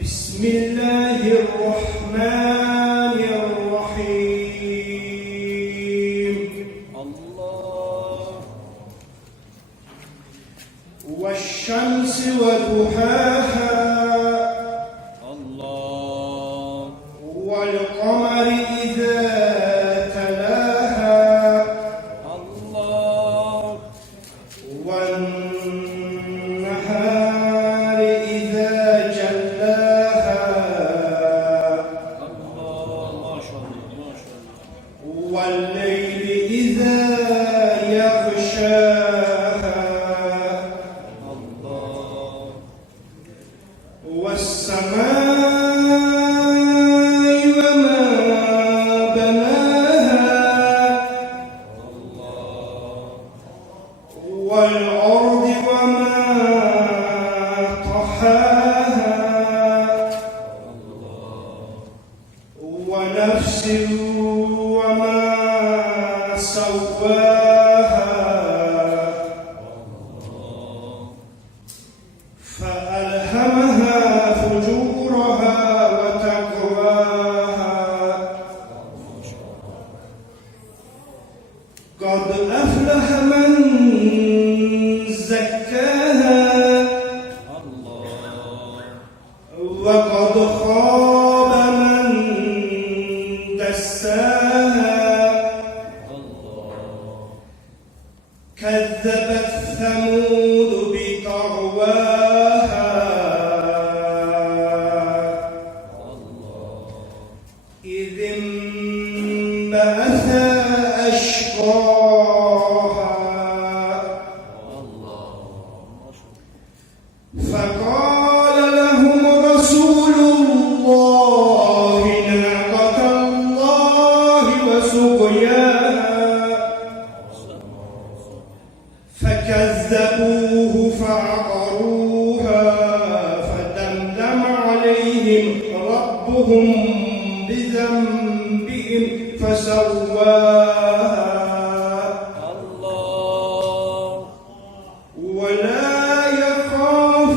بسم الله الرحمن الرحيم الله والشمس وضحاها الله والقمر إذا تلاها الله والنهار إذا جلاها الله ما شاء الله ما شاء الله والليل إذا يغشاها الله والسماء وما بناها الله والأرض وما طحاها الله ونفس وما سواها الله فألهمها فجورها وتقواها قد أفلح من زكاها الله وقد خاب من دساها الله كذبت ثمود بطغواها الله إذ انبعث أشقاها فقال لهم رسول الله ناقة الله وسقياها فكذبوه فعقروها فدمدم عليهم ربهم بذنبهم فسواها الله ولا يخاف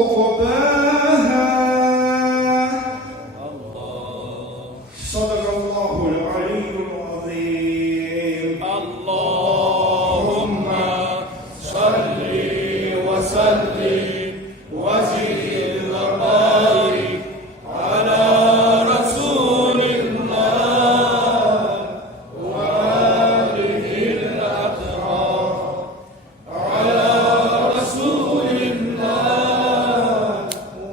عقباها الله صدق الله العلي العظيم اللهم صل وسلم وزد وبارك على رسول الله وآله الأطهار على رسول الله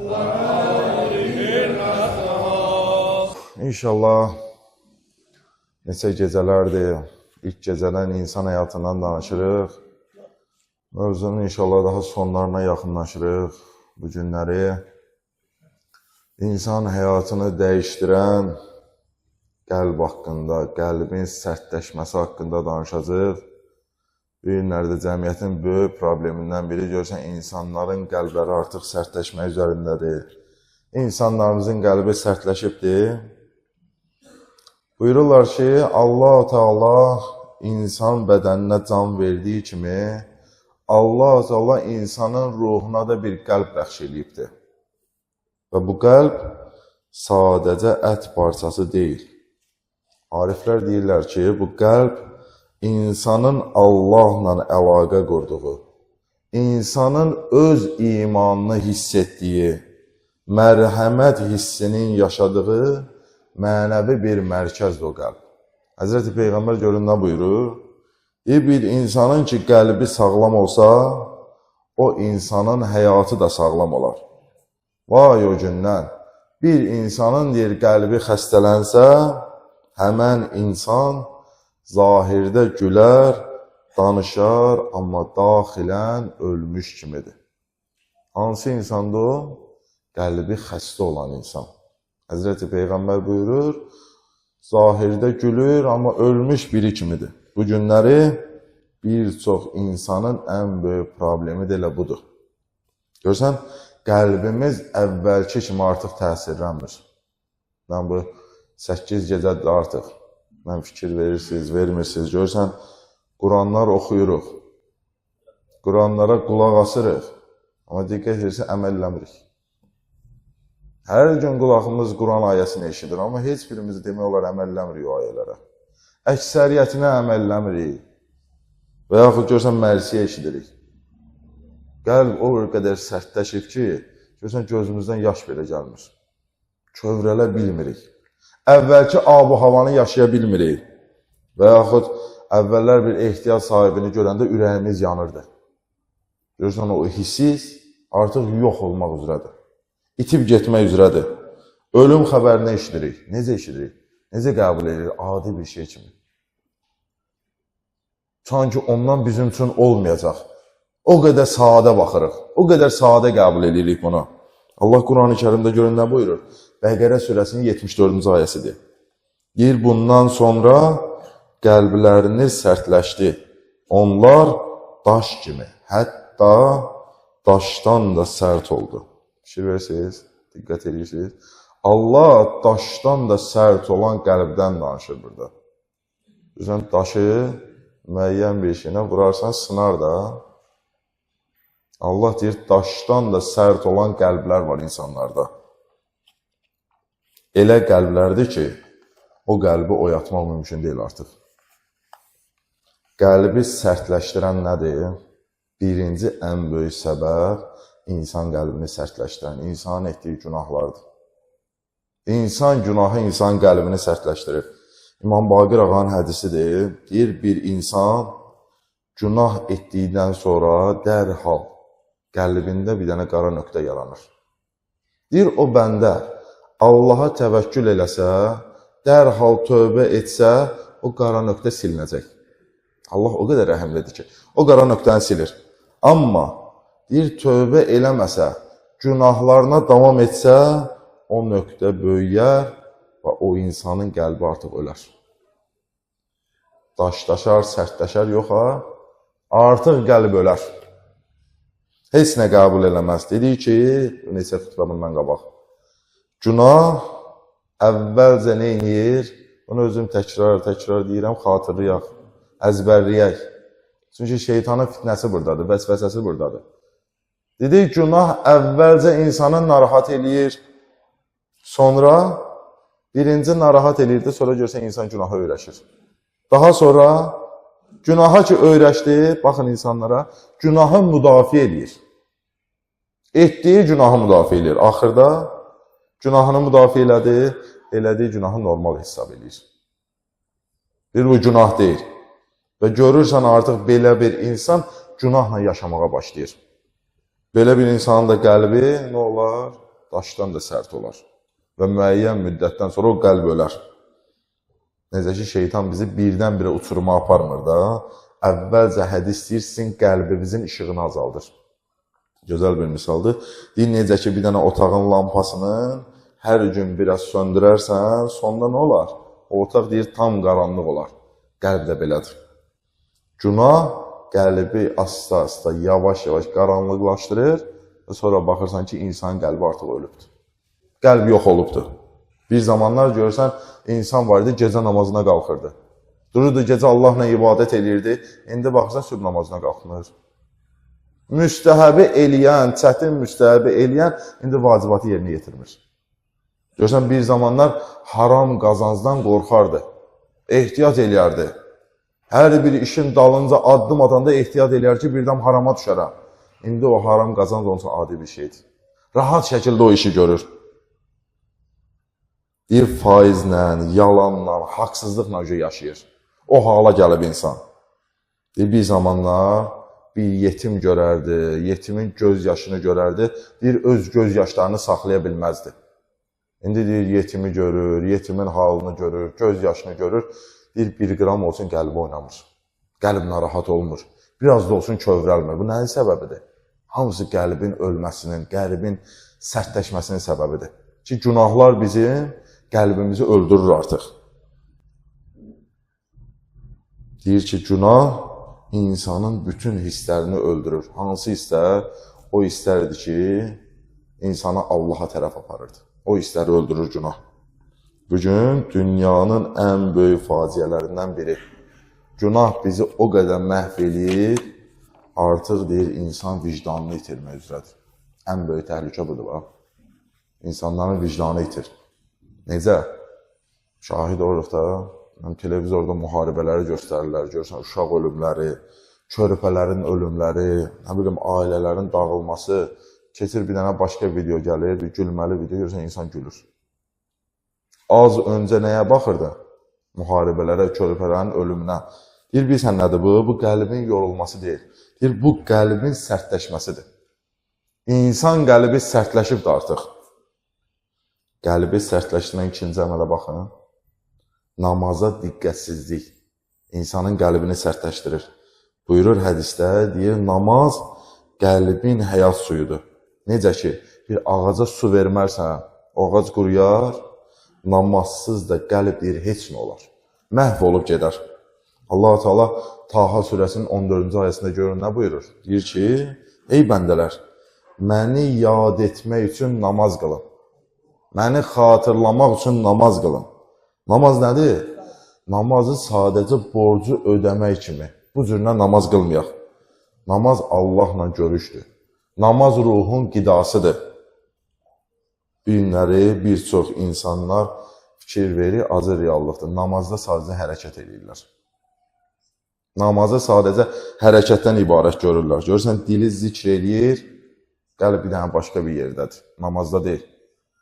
وآله الأطهار. İnşallah neçə gecələrdir, ilk gecədən insan həyatından danışırıq. Mövzunun inşallah daha sonlarına yaxınlaşırıq bu günləri. İnsan həyatını dəyişdirən qəlb haqqında, qəlbin sərtləşməsi haqqında danışacaq. Bu günlərdə cəmiyyətin böyük problemindən biri görsən, insanların qəlbləri artıq sərtləşmək üzərindədir. İnsanlarımızın qəlbi sərtləşibdir. Buyururlar ki, Allah Teala insan bədəninə can verdiyi kimi, Allah Teala insanın ruhuna da bir qəlb bəxş eləyibdir. Və bu qəlb sadəcə ət parçası deyil. Ariflər deyirlər ki, bu qəlb insanın Allahla əlaqə qurduğu, insanın öz imanını hiss etdiyi, mərhəmət hissinin yaşadığı mənəvi bir mərkəzdir o qəlb. Həzrəti Peyğəmbər görün nə buyurur? Bir insanın ki, qəlbi sağlam olsa, o insanın həyatı da sağlam olar. Vay o gündən, bir insanın deyir, qəlbi xəstələnsə, həmən insan zahirdə gülər, danışar, amma daxilən ölmüş kimidir. Hansı insandır o? Qəlbi xəstə olan insan. Həzrəti Peyğəmbər buyurur, zahirdə gülür, amma ölmüş biri kimidir. Bu günləri bir çox insanın ən böyük problemi də elə budur. Görsən, qəlbimiz əvvəlki kimi artıq təsirlənmir. Mən bu 8 gecədir artıq. Mən fikir verirsiniz, vermirsiniz. Görsən, Quranlar oxuyuruq. Quranlara qulaq asırıq. Amma diqqət edirsə, əməl eləmirik. Hər gün qulağımız Quran ayəsini eşidir, amma heç birimiz demək olar əməlləmirik o ayələrə. Əksəriyyətinə əməlləmirik və yaxud görsən mərsiyə eşidirik. Qəlb o qədər sərtləşib ki, görsən gözümüzdən yaş belə gəlmir. Kövrələ bilmirik. Əvvəlki ab-ı havanı yaşaya bilmirik və yaxud əvvəllər bir ehtiyac sahibini görəndə ürəyimiz yanırdı. Görürsən, o hissiz artıq yox olmaq üzrədir. İtib getmək üzrədir. Ölüm xəbərini eşidirik. Necə eşidirik? Necə qəbul edirik? Adi bir şey kimi. Sanki ondan bizim üçün olmayacaq. O qədər sadə baxırıq. O qədər sadə qəbul edirik bunu. Allah Quran-ı Kərimdə görün nə buyurur? Bəqərə surəsinin 74-cü ayəsidir. Deyir, bundan sonra qəlbləriniz sərtləşdi. Onlar daş kimi, hətta daşdan da sərt oldu. Fikir verirsiniz, diqqət edirsiniz. Allah daşdan da sərt olan qəlbdən danışır burada. Düzən daşı müəyyən bir şeyinə vurarsan, sınar da. Allah deyir, daşdan da sərt olan qəlblər var insanlarda. Elə qəlblərdir ki, o qəlbi oyatmaq mümkün deyil artıq. Qəlbi sərtləşdirən nədir? Birinci ən böyük səbəb insan qəlbini sərtləşdirən, insanın etdiyi günahlardır. İnsan günahı insan qəlbini sərtləşdirir. İmam Baqir ağanın hədisidir. Deyir, bir insan günah etdikdən sonra dərhal qəlbində bir dənə qara nöqtə yaranır. Deyir, o bəndə Allaha təvəkkül eləsə, dərhal tövbə etsə, o qara nöqtə silinəcək. Allah o qədər rəhimlidir ki, o qara nöqtəni silir. Amma deyir, tövbə eləməsə, günahlarına davam etsə, o nöqtə böyüyər və o insanın qəlbi artıq ölər. Daşlaşar, sərtləşər, yox ha? Artıq qəlb ölər. Heç nə qəbul eləməz. Dedik ki, neçə xütbə bundan qabaq. Günah əvvəlcə nə edir? Bunu özüm təkrar deyirəm, xatırlayaq, əzbərləyək. Çünki şeytanın fitnəsi buradadır, vəsvəsəsi buradadır. Dedik, günah əvvəlcə insanı narahat eləyir. Sonra birinci narahat eləyirdi, sonra görsən insan günaha öyrəşir. Daha sonra günaha ki öyrəşdi, baxın insanlara, günahı müdafiə eləyir. Etdiyi günahı müdafiə eləyir. Axırda günahını müdafiə elədi, elədiyi günahı normal hesab eləyir. Bu günah deyil. Və görürsən artıq belə bir insan günahla yaşamağa başlayır. Belə bir insanın da qəlbi nə olar? Daşdan da sərt olar. Və müəyyən müddətdən sonra o qəlb ölər. Necə ki, şeytan bizi birdən-birə uçuruma aparmır da, əvvəlcə hədis deyir, sizin qəlbinizin işığını azaldır. Gözəl bir misaldır. Deyir, necə ki, bir dənə otağın lampasını hər gün biraz söndürərsən, sonda nə olar? O otaq deyir, tam qaranlıq olar. Qəlb də belədir. Günah qəlbi asta-asta, yavaş-yavaş qaranlıqlaşdırır və sonra baxırsan ki, insanın qəlbi artıq ölübdür. Qəlb yox olubdur. Bir zamanlar görürsən, insan var idi, gecə namazına qalxırdı. Dururdu, gecə Allahla ibadət eləyirdi, indi baxırsan, sübh namazına qalxmır. Müstəhəbi eləyən, çətin müstəhəbi eləyən, indi vacibatı yerinə yetirmir. Görürsən, bir zamanlar haram qazancdan qorxardı, ehtiyat eləyərdi. Hər bir işin dalınca addım atanda ehtiyat eləyər ki, birdən harama düşərəm. İndi o haram qazanc olsa adi bir şeydir. Rahat şəkildə o işi görür. Bir faizlə, yalanla, haqsızlıqla yaşayır. O hala gəlib insan. Bir zamanlar bir yetim görərdi, yetimin göz yaşını görərdi, bir öz göz yaşlarını saxlaya bilməzdi. İndi deyir, yetimi görür, yetimin halını görür, göz yaşını görür, bir qram olsun qəlbi oynamır. Qəlb narahat olmur. Biraz da olsun kövrəlmir. Bu nəyin səbəbidir? Hamısı qəlbin ölməsinin, qəlbin sərtləşməsinin səbəbidir. Ki, günahlar bizim qəlbimizi öldürür artıq. Deyir ki, günah insanın bütün hisslərini öldürür. Hansı hisslər? O hisslərdir ki, insanı Allaha tərəf aparırdı. O hissləri öldürür günah. Bugün dünyanın ən böyük faciələrindən biri. Günah bizi o qədər məhv eləyir, artıq deyir, insan vicdanını itirmək üzrədir. Ən böyük təhlükə budur. İnsanların vicdanı itir. Necə? Şahid oluruq da, televizorda müharibələri göstərirlər, görürsən, uşaq ölümləri, körpələrin ölümləri, nə bilim, ailələrin dağılması, keçir bir dənə başqa video gəlir, bir gülməli video, görürsən, insan gülür. Az öncə nəyə baxırdı? Müharibələrə, körpələrin ölümünə. Deyir, bilsən nədir bu? Bu qəlbin yorulması deyil. Deyir, bu qəlbin sərtləşməsidir. İnsan qəlbi sərtləşibdir artıq. Qəlbi sərtləşdirən ikinci əmələ baxın. Namaza diqqətsizlik insanın qəlbini sərtləşdirir. Buyurur hədisdə, deyir, namaz qəlbin həyat suyudur. Necə ki, bir ağaca su vermərsən, ağac quruyar, namazsız da qəlb deyir, heç nə olar. Məhv olub gedər. Allah-u Teala Taha surəsinin 14-cü ayəsində görür, nə buyurur? Deyir ki, ey bəndələr, məni yad etmək üçün namaz qılın. Məni xatırlamaq üçün namaz qılın. Namaz nədir? Namazı sadəcə borcu ödəmək kimi. Bu cürlə namaz qılmayaq. Namaz Allahla görüşdür. Namaz ruhun qidasıdır. Günləri bir çox insanlar fikir verir, acı reallıqdır. Namazda sadəcə hərəkət edirlər. Namazı sadəcə hərəkətdən ibarət görürlər. Görürsən, dili zikr eləyir, qəlb bir dənə başqa bir yerdədir. Namazda deyil.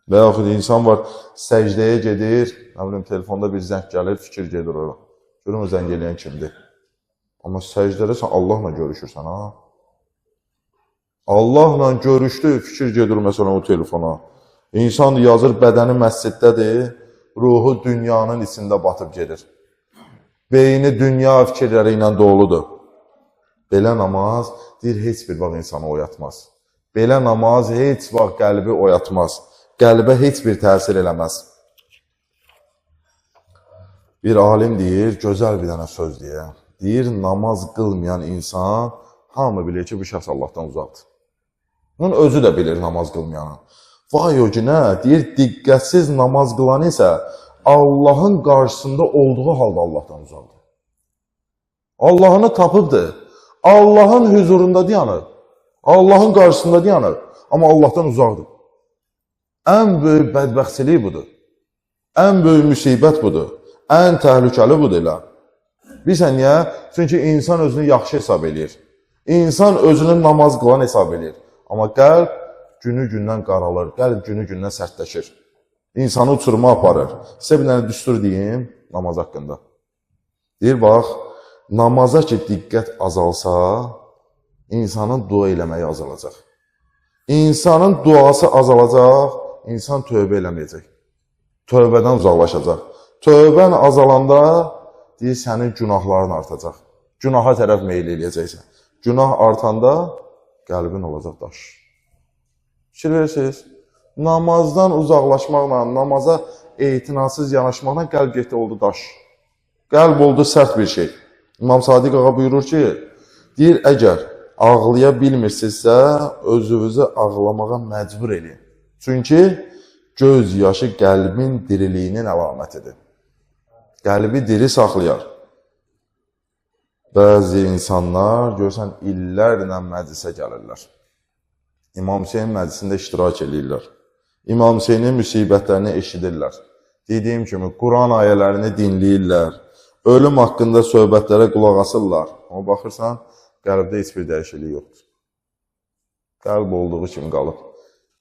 Və yaxud insan var, səcdəyə gedir, nə bilim, telefonda bir zəng gəlir, fikir gedir ora. Görün, o zəng eləyən kimdir? Amma səcdədə sən Allahla görüşürsən, ha? Allahla görüşdü, fikir gedir məsələn o telefona. İnsan yazır, bədəni məsciddədir, ruhu dünyanın içində batıb gedir. Beyni dünya fikirləri ilə doludur. Belə namaz, deyir, heç bir vaxt insanı oyatmaz. Belə namaz heç vaxt qəlbi oyatmaz. Qəlbə heç bir təsir eləməz. Bir alim deyir, gözəl bir dənə söz deyir. Deyir, namaz qılmayan insan hamı bilir ki, bu şəxs Allahdan uzaqdır. Bunun özü də bilir namaz qılmayanı. Vay o günə, deyir, diqqətsiz namaz qılan isə Allahın qarşısında olduğu halda Allahdan uzaqdır. Allahını tapıbdır. Allahın huzurunda dayanır. Allahın qarşısında dayanır. Amma Allahdan uzaqdır. Ən böyük bədbəxtçilik budur. Ən böyük müsibət budur. Ən təhlükəli budur elə. Bilsən niyə? Çünki insan özünü yaxşı hesab edir. İnsan özünü namaz qılan hesab edir. Amma qəlb günü-gündən qaralır. Qəlb günü-gündən sərtləşir. İnsanı uçuruma aparır. Sizə bir dənə düstur deyim namaz haqqında. Deyir, bax, namaza ki diqqət azalsa, insanın dua eləməyi azalacaq. İnsanın duası azalacaq, insan tövbə eləməyəcək. Tövbədən uzaqlaşacaq. Tövbən azalanda, deyir, sənin günahların artacaq. Günaha tərəf meyil eləyəcəksən. Günah artanda, qəlbin olacaq daş. Fikir verirsiniz? Namazdan uzaqlaşmaqla, namaza etinasız yanaşmaqla qəlb getdi oldu daş. Qəlb oldu sərt bir şey. İmam Sadiq ağa buyurur ki, deyir, əgər ağlaya bilmirsinizsə, özünüzü ağlamağa məcbur edin. Çünki göz yaşı qəlbin diriliyinin əlamətidir. Qəlbi diri saxlayar. Bəzi insanlar, görsən, illərlə məclisə gəlirlər. İmam Hüseyin məclisində iştirak edirlər. İmam Hüseynin müsibətlərini eşidirlər. Dediyim kimi, Quran ayələrini dinləyirlər. Ölüm haqqında söhbətlərə qulaq asırlar. Amma baxırsan, qəlbdə heç bir dəyişiklik yoxdur. Qəlb olduğu kimi qalıb.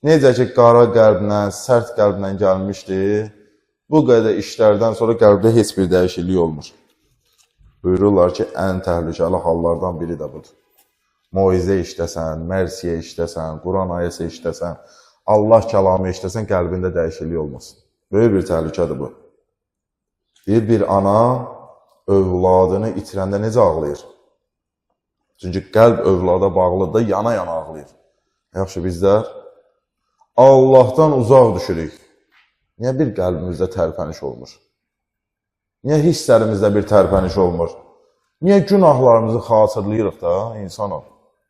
Necə ki, qara qəlblə, sərt qəlblə gəlmişdi, bu qədər işlərdən sonra qəlbdə heç bir dəyişiklik olmur. Buyururlar ki, ən təhlükəli hallardan biri də budur. Moizə işləsən, mərsiyə işləsən, Quran ayəsi işləsən, Allah kəlamı işləsən, qəlbində dəyişiklik olmasın. Böyük bir təhlükədir bu. Bir ana övladını itirəndə necə ağlayır? Çünki qəlb övlada bağlıdır da, yana-yana ağlayır. Yaxşı, bizlər Allahdan uzaq düşürük. Niyə bir qəlbimizdə tərpəniş olmur? Niyə hisslərimizdə bir tərpəniş olmur? Niyə günahlarımızı xatırlayırıq da, insan ol?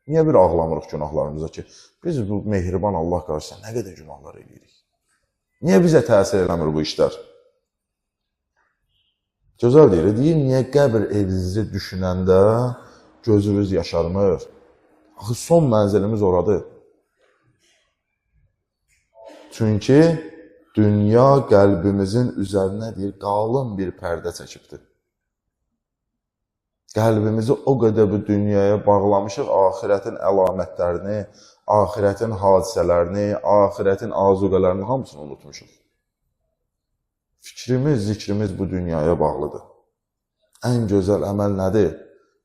Niyə bir ağlamırıq günahlarımıza ki, biz bu mehriban Allah qarşısında nə qədər günahlar edirik? Niyə bizə təsir eləmir bu işlər? Gözəl deyir, niyə qəbr evinizi düşünəndə gözünüz yaşarmır? Axı, son mənzilimiz oradır. Çünki dünya qəlbimizin üzərinə deyir, qalın bir pərdə çəkibdir. Qəlbimizi o qədər bu dünyaya bağlamışıq, axirətin əlamətlərini, axirətin hadisələrini, axirətin azuqələrini hamısını unutmuşuq. Fikrimiz, zikrimiz bu dünyaya bağlıdır. Ən gözəl əməl nədir?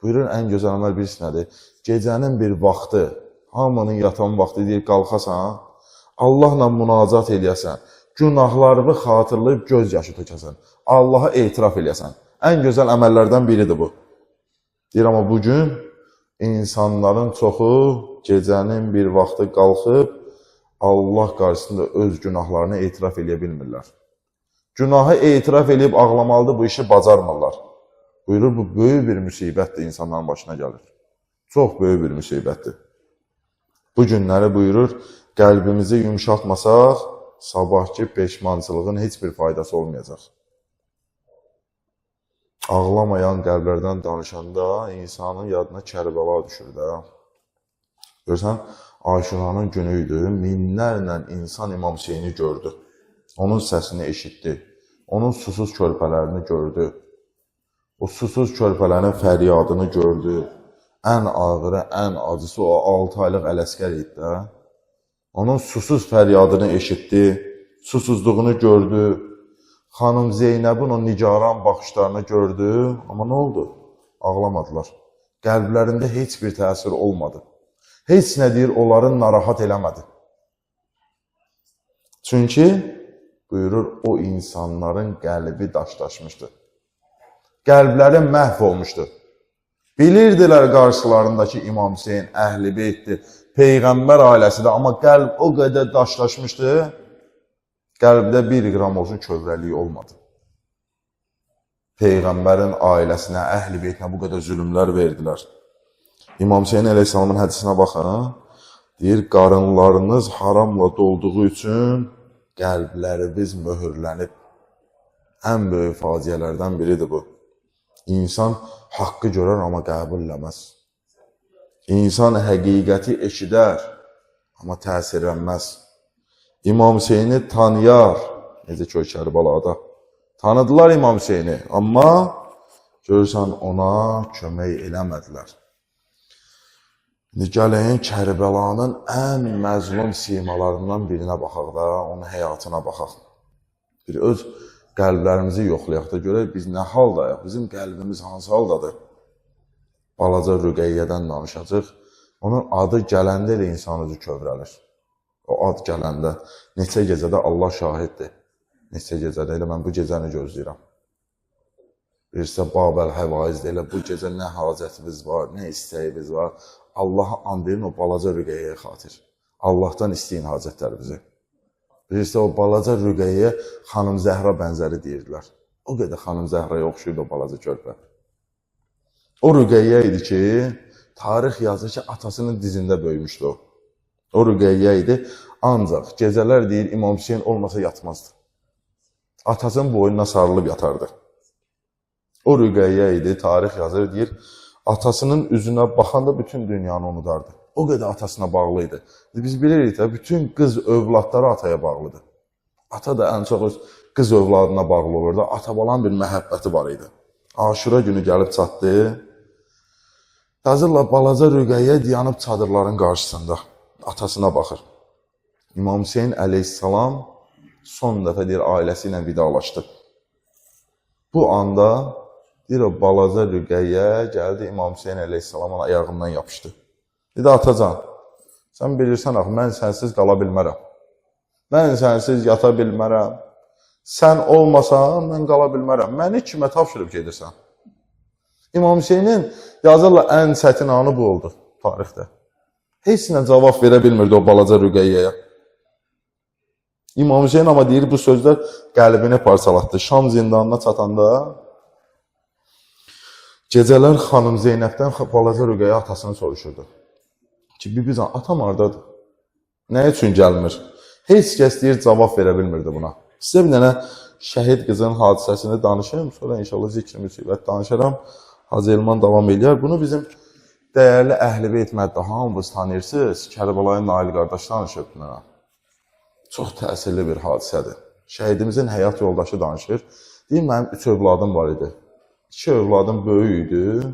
Buyurun, ən gözəl əməl birisi nədir? Gecənin bir vaxtı, hamının yatan vaxtı deyir, qalxasan, Allahla münacat eləyəsən, günahlarını xatırlayıb göz yaşı tökəsən, Allaha etiraf eləyəsən. Ən gözəl əməllərdən biridir bu. Deyir, amma bugün insanların çoxu gecənin bir vaxtı qalxıb, Allah qarşısında öz günahlarını etiraf eləyə bilmirlər. Günahı etiraf eləyib ağlamalıdır, bu işi bacarmırlar. Buyurur, bu böyük bir müsibətdir, insanların başına gəlir. Çox böyük bir müsibətdir. Bu günləri buyurur, qəlbimizi yumşaltmasaq, sabahki peşmançılığın heç bir faydası olmayacaq. Ağlamayan qəlblərdən danışanda insanın yadına Kərbəla düşür də. Görürsən, Aşuranın günü idi, minlərlə insan İmam Hüseyni gördü. Onun səsini eşitdi, onun susuz körpələrini gördü. O susuz körpələrin fəryadını gördü. Ən ağırı, ən acısı o 6 aylıq Ələsgər idi də. Onun susuz fəryadını eşitdi, susuzluğunu gördü. Xanım Zeynəbin o nigaran baxışlarını gördü, amma nə oldu? Ağlamadılar. Qəlblərində heç bir təsir olmadı. Heç nə deyir, onları narahat eləmədi. Çünki, buyurur, o insanların qəlbi daşlaşmışdı. Qəlbləri məhv olmuşdu. Bilirdilər qarşılarındakı İmam Hüseyin əhl-i beytdir, Peyğəmbər ailəsidir, amma qəlb o qədər daşlaşmışdı, qəlbdə bir qram olsun kövrəliyi olmadı. Peyğəmbərin ailəsinə, əhl-i beytinə bu qədər zülümlər verdilər. İmam Hüseyin əleyhissalamın hədisinə baxın, deyir, qarınlarınız haramla dolduğu üçün qəlbləriniz möhürlənib. Ən böyük faciələrdən biridir bu. İnsan haqqı görər, amma qəbul eləməz. İnsan həqiqəti eşidər, amma təsirlənməz. İmam Hüseyni tanıyar, necə ki o Kərbalada. Tanıdılar İmam Hüseyni, amma görürsən ona kömək eləmədilər. Gəlin Kərbəlanın ən məzlum simalarından birinə baxaq da, onun həyatına baxaq. Bir öz qəlblərimizi yoxlayaq da, görək biz nə haldayıq, bizim qəlbimiz hansı haldadır? Balaca Rüqəyyədən danışacaq. Onun adı gələndə elə insan özü kövrəlir. O ad gələndə, neçə gecədə Allah şahiddir. Neçə gecədə elə mən bu gecəni gözləyirəm. Birisi Babəl Həvaizdə elə bu gecə nə hacətimiz var, nə istəyimiz var. Allaha and verin o balaca Rüqəyyəyə xatir. Allahdan istəyin hacətlərimizi. Birisi o balaca Rüqəyyəyə Xanım Zəhra bənzəri deyirdilər. O qədər Xanım Zəhraya oxşuydu o balaca körpə. O Rüqəyyə idi ki, tarix yazır ki, atasının dizində böyümüşdü o. O Rüqəyyə idi, ancaq gecələr deyir, İmam Hüseyin olmasa yatmazdı. Atasının boynuna sarılıb yatardı. O Rüqəyyə idi, tarix yazır, deyir, atasının üzünə baxanda bütün dünyanı unudardı. O qədər atasına bağlı idi. Biz bilirik də, bütün qız övladları ataya bağlıdır. Ata da ən çox öz qız övladına bağlı olurdu. Ata-balan bir məhəbbəti var idi. Aşura günü gəlib çatdı. Yazırlar, balaca Rüqəyyə dayanıb çadırların qarşısında. Atasına baxır. İmam Hüseyin əleyhissalam son dəfə deyir, ailəsi ilə vidalaşdı. Bu anda deyir, o balaca Rüqəyyə gəldi, İmam Hüseyin əleyhissalamın ayağından yapışdı. Dedi, atacan, sən bilirsən, axı, mən sənsiz qala bilmərəm. Mən sənsiz yata bilmərəm. Sən olmasan, mən qala bilmərəm. Məni kimə tapşırıb gedirsən? İmam Hüseynin yazırlar, ən çətin anı bu oldu tarixdə. Heç nə cavab verə bilmirdi o balaca Rüqəyyəyə. İmam Hüseyin amma deyir, bu sözlər qəlbini parçalatdı. Şam zindanına çatanda gecələr xanım Zeynəbdən balaca Rüqəyyə atasını soruşurdu. Ki, bibizan, atam hardadır? Nə üçün gəlmir? Heç kəs deyir, cavab verə bilmirdi buna. Sizə bir dənə şəhid qızın hadisəsini danışayım, sonra inşallah zikri müsibət danışaram. Hacı Elman davam eləyər. Bunu bizim dəyərli Əhl-i Beyt məddə hamımız tanıyırsınız. Kərbəlayın Nail qardaş danışıb mənə. Çox təsirli bir hadisədir. Şəhidimizin həyat yoldaşı danışır. Deyir, mənim 3 övladım var idi. 2 övladım böyük idi.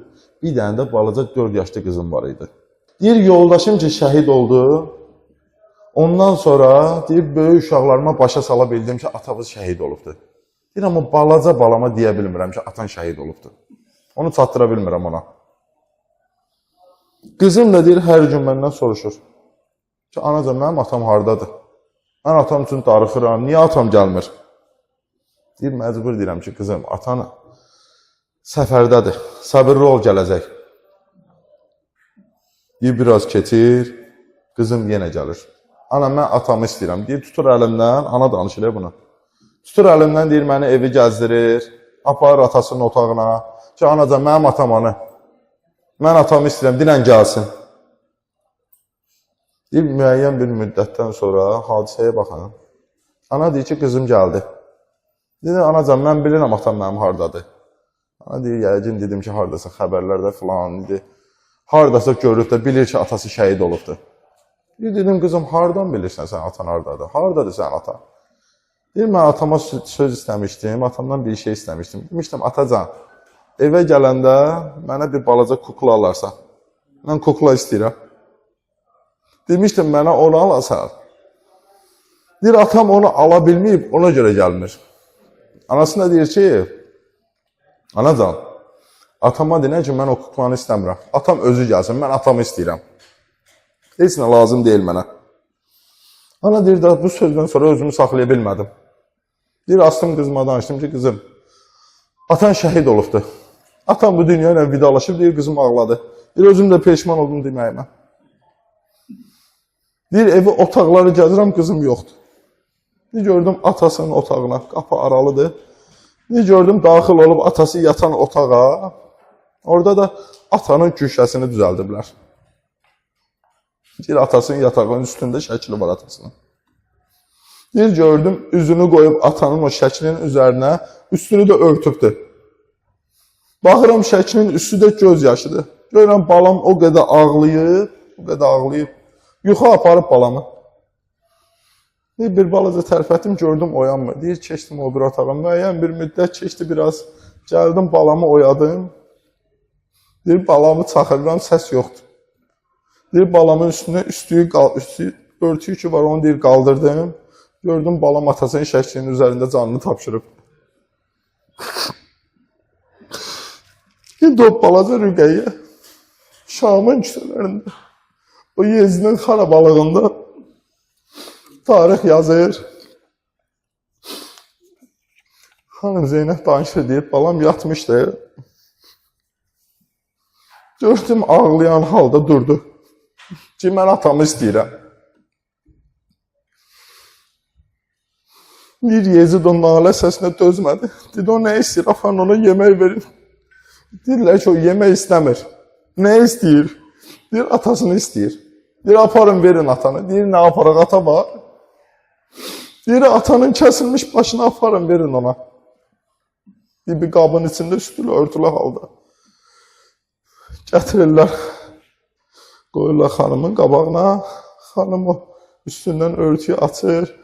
Bir dənə də balaca 4 yaşlı qızım var idi. Deyir, yoldaşım ki, şəhid oldu. Ondan sonra deyir, böyük uşaqlarıma başa sala bildim ki, atamız şəhid olubdur. Deyir, amma balaca balama deyə bilmirəm ki, atan şəhid olubdur. Onu çatdıra bilmirəm ona. Qızım da deyir, hər gün məndən soruşur ki, anacan, mənim atam hardadır? Mən atam üçün darıxıram, niyə atam gəlmir? Deyir, məcbur deyirəm ki, qızım, atan səfərdədir, səbirli ol, gələcək. Deyir, biraz keçir, qızım yenə gəlir. Ana, mən atamı istəyirəm. Deyir, tutur əlimdən, ana danışır bunu. Tutur əlimdən, deyir, məni evi gəzdirir, aparır atasının otağına. Ki, anacan, mənim atam anı. Mən atamı istəyirəm, dinən gəlsin. Deyir, müəyyən bir müddətdən sonra hadisəyə baxın. Ana deyir ki, qızım gəldi. Deyir, anacan, mən bilirəm atam mənim hardadır. Ana deyir, yəqin dedim ki, hardasa xəbərlərdə filan idi. Hardasa görüb də bilir ki, atası şəhid olubdur. Deyir, dedim, qızım, hardan bilirsən sən atan hardadır? Hardadır sən ata? Deyir, mən atama söz istəmişdim, atamdan bir şey istəmişdim. Demişdim, atacan, evə gələndə mənə bir balaca kukla alarsan. Mən kukla istəyirəm. Demişdim, mənə onu alasan. Deyir, atam onu ala bilməyib, ona görə gəlmir. Anasına deyir ki, anacan, atama deyir ki, mən o kuklanı istəmirəm. Atam özü gəlsin, mən atamı istəyirəm. Heç nə lazım deyil mənə. Ana deyir, bu sözdən sonra özümü saxlaya bilmədim. Deyir, astım qızıma danışdım ki, qızım, atan şəhid olubdur. Atam bu dünya ilə vidalaşıb, deyir, qızım ağladı. Deyir, özüm də peşman oldum deməyimə. Deyir, evi otaqları gəzirəm, qızım yoxdur. Deyir, gördüm atasının otağına, qapı aralıdır. Deyir, gördüm daxil olub atası yatan otağa, orada da atanın güşəsini düzəldiblər. Deyir, atasının yatağının üstündə şəkili var atasının. Deyir, gördüm, üzünü qoyub atanın o şəklinin üzərinə, üstünü də örtübdür. Baxıram, şəklinin üstü də göz yaşıdır. Görürəm, balam o qədər ağlayıb, yuxu aparıb balamı. Deyir, bir balaca tərfətim, gördüm, oyanmır. Deyir, keçdim o bir otağa, müəyyən bir müddət keçdi biraz, gəldim, balamı oyadım. Deyir, balamı çaxırıram, səs yoxdur. Deyir, balamın üstünə örtüyü ki var, onu deyir, qaldırdım. Gördüm, balam atasının şəklinin üzərində canını tapşırıb. İndi o balaca Rüqəyyə Şamın küçələrində, o Yezdinin xarabalığında tarix yazır. Xanım Zeynəb danışır deyib, balam yatmışdı. Gördüm, ağlayan halda durdu. Ki, mən atamı istəyirəm. Bir Yezid o nalə səsinə dözmədi. Dedi, o nə istəyir? Afan ona yemək verin. Deyirlər ki, o yemək istəmir. Nə istəyir? Deyir, atasını istəyir. Deyir, aparın, verin atanı. Deyir, nə aparaq, ata var? Deyir, atanın kəsilmiş başını aparın, verin ona. Deyir, bir qabın içində üstülü örtülü halda. Gətirirlər. Qoyurlar xanımın qabağına. Xanım o üstündən örtüyü açır.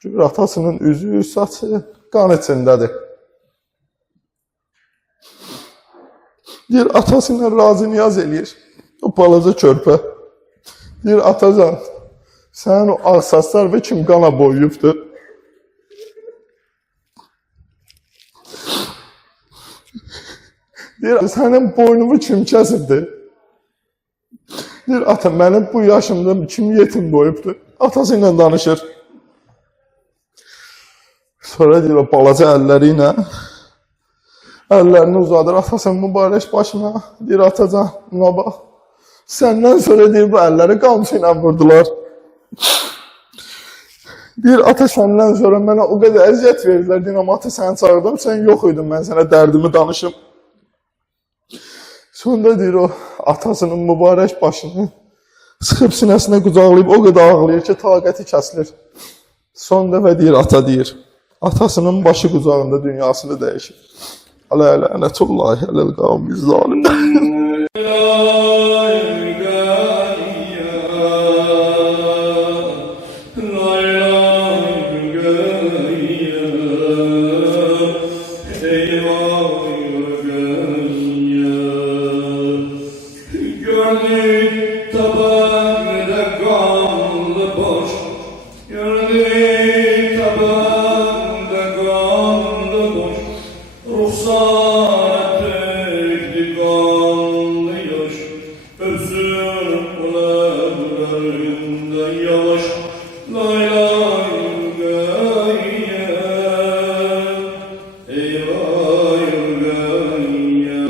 Görür, atasının üzü, saçı qan içindədir. Deyir, atası ilə razı niyaz eləyir. O balaca körpə. Deyir, atacan, sənin o ağ saçlar və kim qana boyuyubdur? Deyir, sənin boynumu kim kəsibdir? Deyir, ata, mənim bu yaşımda kim yetim boyubdur? Atası ilə danışır. Sonra deyir, o balaca əlləri ilə əllərini uzadır atasının mübarək başına. Deyir, atacan, buna bax. Səndən sonra deyir, bu əlləri qamçı ilə vurdular. Deyir, ata, səndən sonra mənə o qədər əziyyət verirlər. Deyir, amma ata, səni çağırdım, sən yox idin, mən sənə dərdimi danışım. Sonda deyir, o atasının mübarək başını sıxıb sinəsinə qucaqlayıb, o qədər ağlayır ki, taqəti kəsilir. Son dəfə deyir, ata deyir, atasının başı qucağında dünyasını dəyişir. Alə lənətullahi aləl qavmi zalim. La Gördük tabağında kanlı boş, gördük tabağında kanlı boş, ruhsat ettik kanlı yaş, özür kulaklarında yavaş, lay lay gayye, eyvay gayye,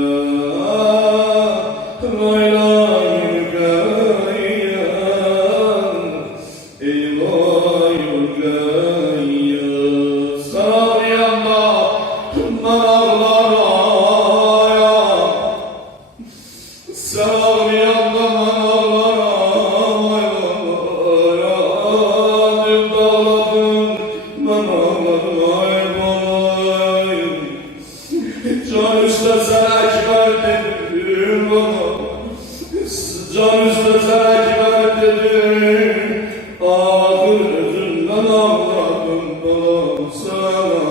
lay lay. Can üstesene kibar dedim bana, can üstesene kibar dedim, ağladın özünden ağladım bana sana.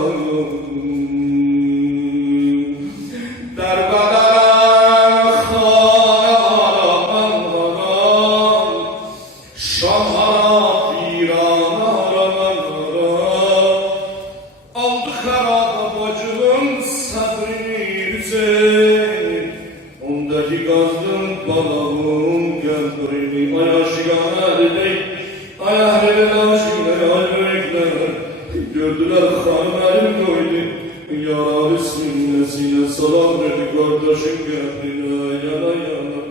Derbeder khane aram, şamhara firan aram, aldı xarab bacımın sadrini Hüseyin, ondaki gazdım balağım gözlerini, ay aşıkana edeyim, ay ahlele aşıklara, ay yürekler, gördüler hanım elim koydu, yaralı sinnesine salam verdi kardeşim kendine yana yana.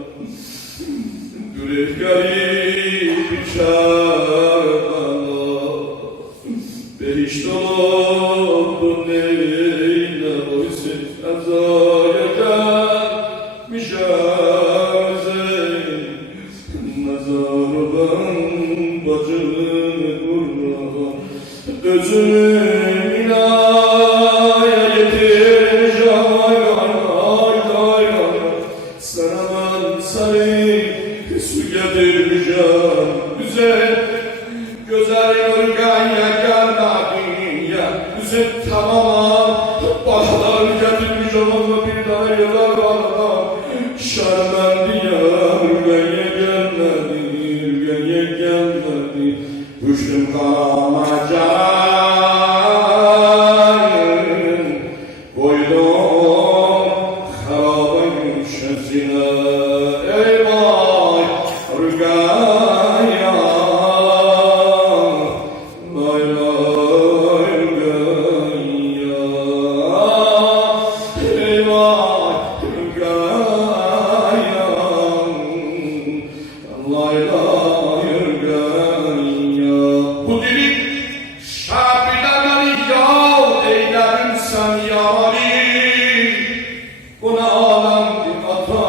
Gülüp garip içer bana, behiş doldu neyle o siz ezaya gelmiş erzey, mezardan bacını kurban, özünü inaya getirmiş ay ay ay ay, sana ben seni su getirmişim güzel, güzel yorganya gelmedin ya, güzel tamam, başlar getirmiş ama bir daha yıllar var, şermendi ya, yorganya gelmedi, yorganya gelmedi, düştüm karama canım, koydum harabın şezine, eyvay rügaya, lay lay rügaya, eyvay rügaya, lay lay rügaya. Bu dilik şabilemeni yav eylerim sen yâri, buna alemdi ata,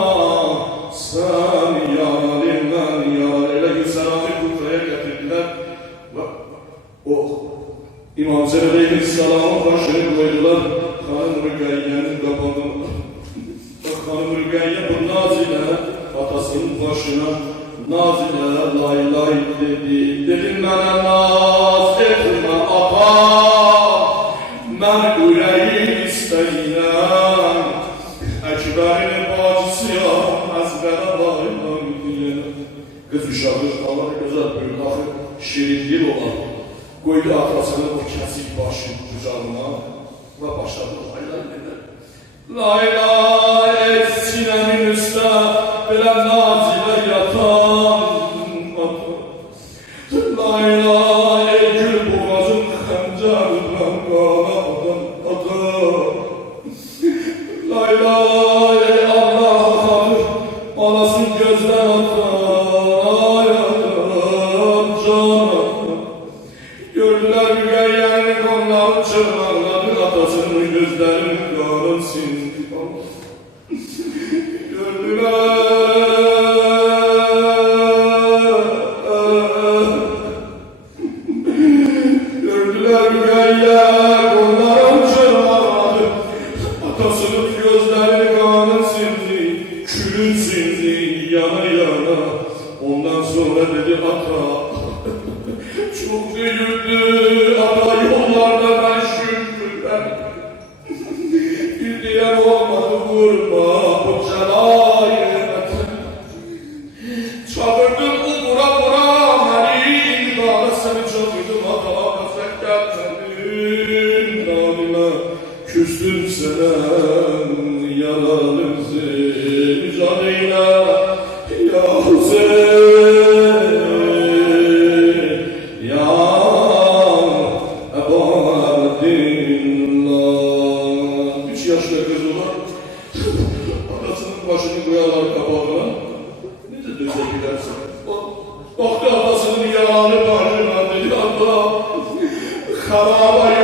sen yârim ben yâr. Öyle güzelati kufraya getirdiler. Oh! İmam Zeynep'in selamı başını koydular. Hanım Rügeyye'nin kapağını. Hanım Rügeyye bu Nazile atasının başına, Nazile lay lay dedi. Dedim bana naz etme ata, ben yüreği isteyinem, Ekber'in bacısı ya, ezbere lay lay diye. Kız uşağı Allah güzel böyle lafı şirin dil olan, koydu atasının o kesik başını kucağına ve başladı lay lay dedi. Lay lay et sinemin üstte bile Nazile yatan ata. Lay lay ey gül boğazın xəncərlə qanadan ata. Lay lay ey Allah xanır anasın gözdən ata. Ay adam canım. Gördülər Rügeyye'nin qanları çırmanladı, atasının gözlərinin qanın sindi. Gördüler Rügeyye qanları çırmanladı, atasının gözləri qanın sindi, külün sindi yana yana. Ondan sonra dedi ata, çok büyüdü ata yollarda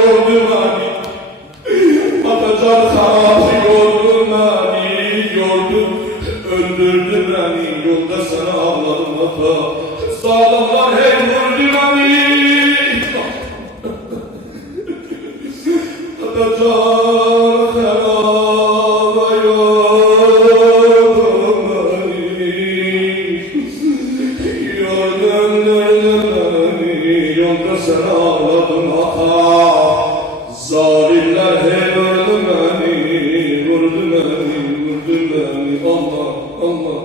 yordu beni. Atacan xarabı yordu beni, yordu. Öldürdü beni, yolda sana ağladım ata. Zalimler hey vurdu beni. Atacan xarabı yordu beni. Yolda sana ağladım ata. Zalimler hey vurdu beni, vurdu beni, vurdu beni. Allah, Allah.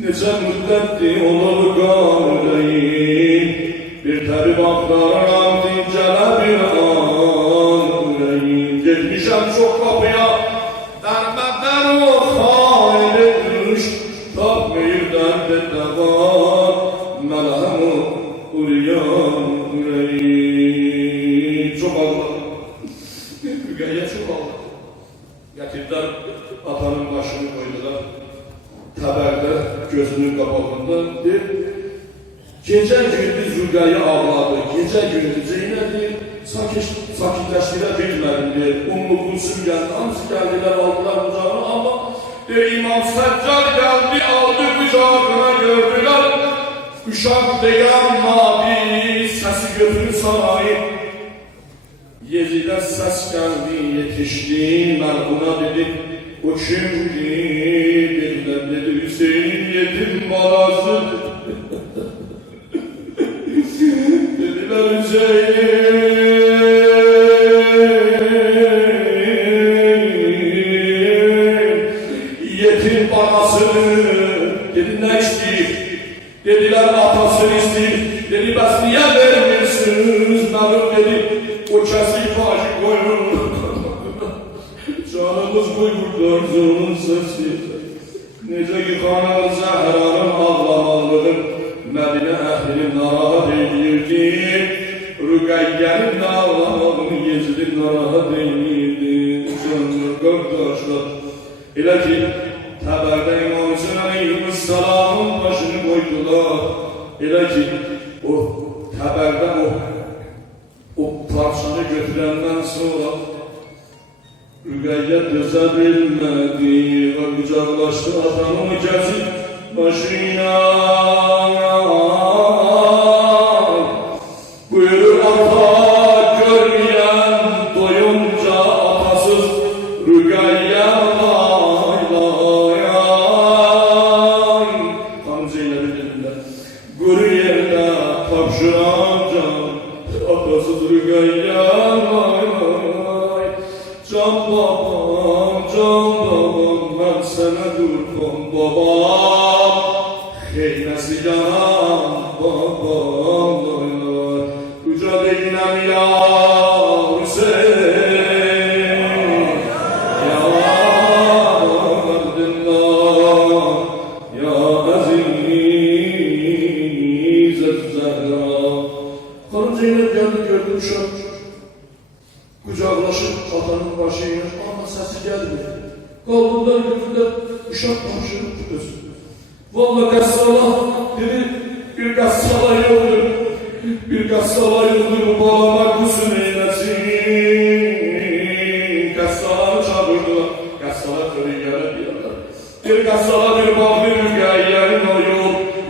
Necə müddətdir olur qareyim. Bir tərib axtarıram dincələ bir an ürəyim. Getmişəm çox qapıya, dərbədən o xain etmiş. Tapmayır dərdə dəvan, mələhəm o uriyan ürəyim. Çox ağladım, Rüqəyyə çox ağladım. Gətirdilər atanın başını qoydular. Təbərdə gözünün qabağında deyir, gecə gündüz Rüqəyyə ağladı, gecə gündüz eylədir, sakitləşdirə bilmədim deyir. Ummu Kulsum gəldi, hamısı gəldilər, aldılar qucağına, amma deyir, İmam Səccal gəldi, aldı qucağına gördülər. Uşaq deyən mavi, səsi götürür sarayı. Yezidə səs gəldi, yetişdi, mərhuna dedi, o kimdir, dediler, dedi Hüseyin yetim balası. Dediler Hüseyin yetim balası. Dedi ne istiyor? Dediler atasını istiyor. Dedi bəs niye vermirsiniz? Mənim dedi o kəsik başı koyun. Canımız buyurdur zorun sesi. Necə ki xanım Zəhranın ağlamalığı Mədinə əhlini narahat edirdi. Rüqəyyənin ağlamağını Yezidin narahat edirdi. Canlı qardaşlar. Elə ki Təbərdə İmam Hüseyin Əleyhisselamın başını koydular. Elə ki o Təbərdə o parçanı götürəndən sonra Rüqəyyə dözə bilmədi və qucaqlaşdı atanın gəzib başına. Buyurur ata görməyən doyunca atasız Rüqəyyə lay lay ay. Xanım Zeynəbi dedilər, quru yerdə tapşıranca atasız Rüqəyyə lay lay. Can babam, mən sənə qurban babam. Xeynəsi yanan babam, uca deyinəm ya Hüseyin. Ya Abdillah, ya Aziz Zəhra. Xanım Zeynəb gəldi, gördü uşaq. Kucaklaşıp atanın başıyla ama sesi gelmiyor. Kaldılar yüzünden uşak başını tutuyorsun. Vallahi gassala dedi, bir gassala yoldur. Bir gassala yoldur, balama kusun eylesin. Gassalanı çağırdılar. Gassala kırı gelip diyorlar. Bir gassala bir bağlı Rüqəyyənin o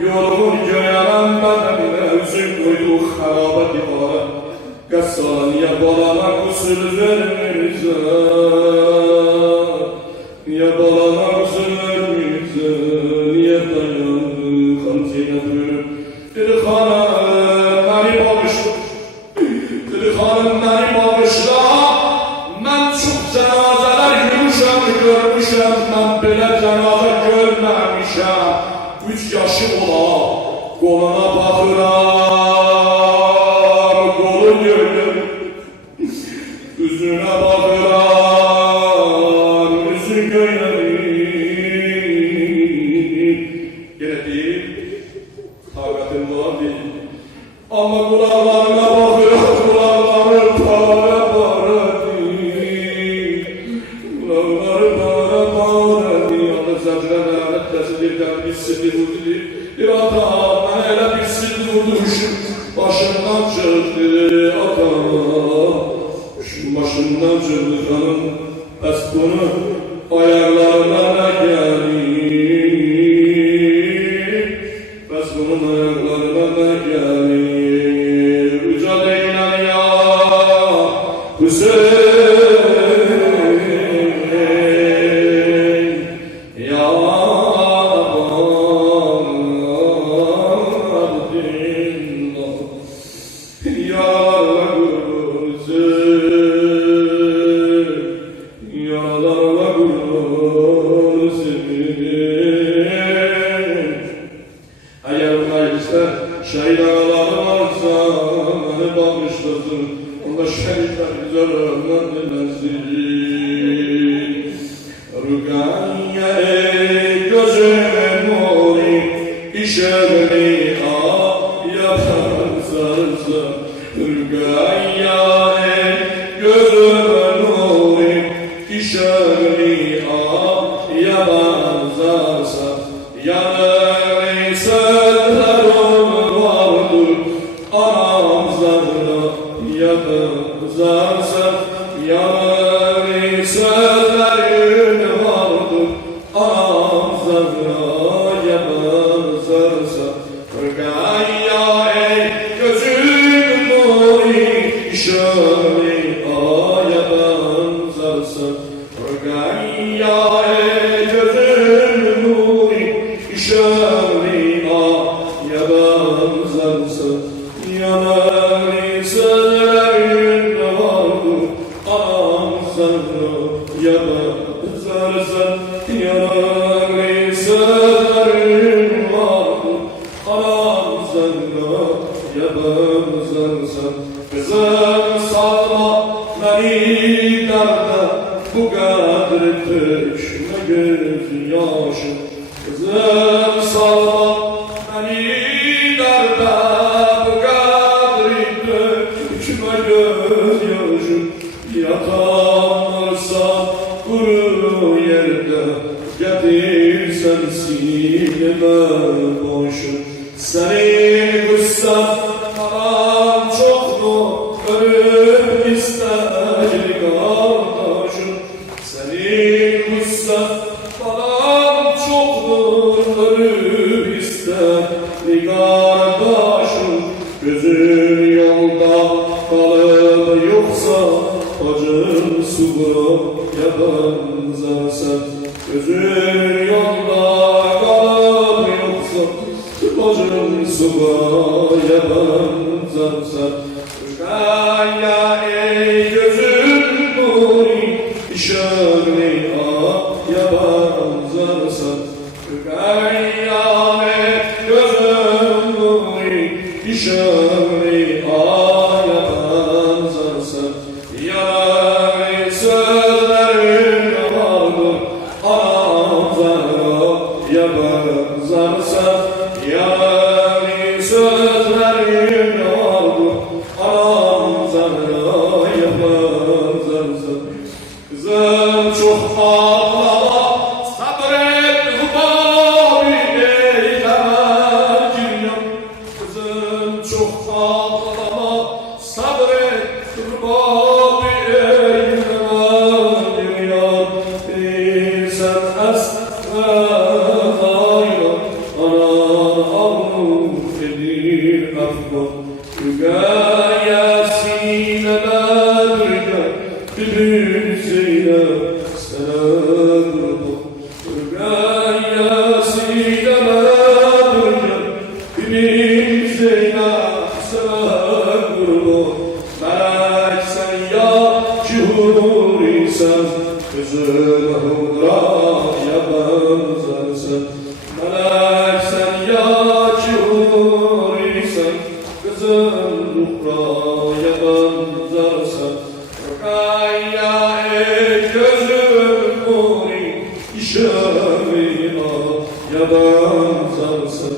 yolumun göyelen bedenine üzüm koydu haraba divara. Gassala niye balama kusun vermeyecek? Niye balama kusun vermeyecek? Niye dayandı? Xanım Zeynəb buyurur. Dedi xanım beni bağışla. Dedi xanım beni bağışla. Ben çok cenazeler yürümüşəm, görmüşəm. Ben belə cenaze görmemişəm. 3 yaşı ola, koluna bakıram, kolu görürüm. Üzüne bakıram, üzü göylerim. Yine değil, takatim var değil. Ama kulaklarına bakıram, kulakları para para değil. Kulakları para para değil. Allah zəncirə rəhmət kəsilir, bir sirli vurdu deyir. Bir ata, mən elə bir sirli vurduşum, başımdan çıxdı ata. Başından cırdıkanın pes bunu ayaklarına gelir. Pes bunun ayaklarına gelir. Uca değilen ya Hüseyin, ya Abdillah, ya şehit ağaları varsa beni bağışlasın, onda şehitler güzel ölmem dilesin. Rügâye gözümün nuri, işevni yapan sarsa. Rügâye gözümün nuri, işevni yapan sarsa. Yanır sözler anam zahra yakızarsa, yanır sözlerin vardır. Anam zahra yakızarsa, Rügâya ey gözüm nuri, şöyle yakızarsa. Rügâya ey gözüm nuri, şöyle yakızarsa. Yanar sözlerin vardır, anam zahra yakızarsa. Yanar sözlerin vardır, anam zahra yakızarsa. Kızım salma beni derde, bu kadar tökme göz yaşım. Kızım salma beni derde, yatanırsa kuru yerde, getirsen sineme boşum. Seni kutsan param çok mu, ölüm ister kardeşim. Seni kutsan param çok mu, ölüm ister kardeşim. Gözün yolda kalıp yoksa, acın subra yabanzarsan. Gözün yolda kalıp yoksa, acın subra yabanzarsan. Rügâya ey gözün nuri, şöyle yabanzarsan. Rügâya ey gözün nuri, şöyle yabanzarsan. Yanar sözlerin vardır, anam zahra yakızarsa. Yanar sözlerin vardır, anam zahra yakızarsa. Kızım çok ağlama, sabret hubari eyleme giryan. Kızım çok ağlama, sabret hubari eyleme giryan. Sen esra'yla ana affedir affet. Rügâyesine bedrgen bülbül Zeynep sana kurban. Rügâyesine bedrgen bülbül Zeynep sana kurban. Melek sen ya cihuri sen, gözün hura yabanzarsın. Melek sen ya cihuri sen, gözün hura yabanzarsın. Rügâya ey gözüm nuri, işemi yabanzarsın.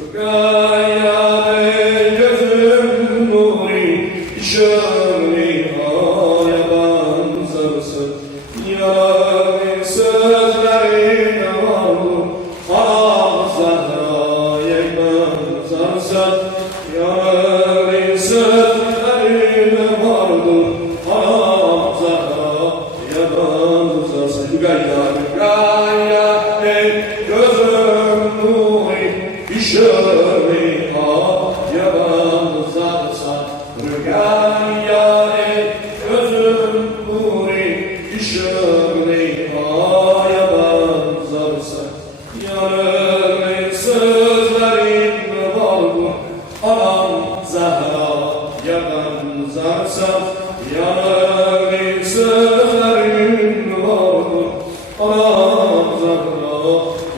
Rügâya ey gözüm nuri, işemi yabanzarsın. Yanar sözlerin vardır, anam zahra yakızarsan. Yanar sözlerin vardır, anam yanır sözlerin vardır. Anam zarra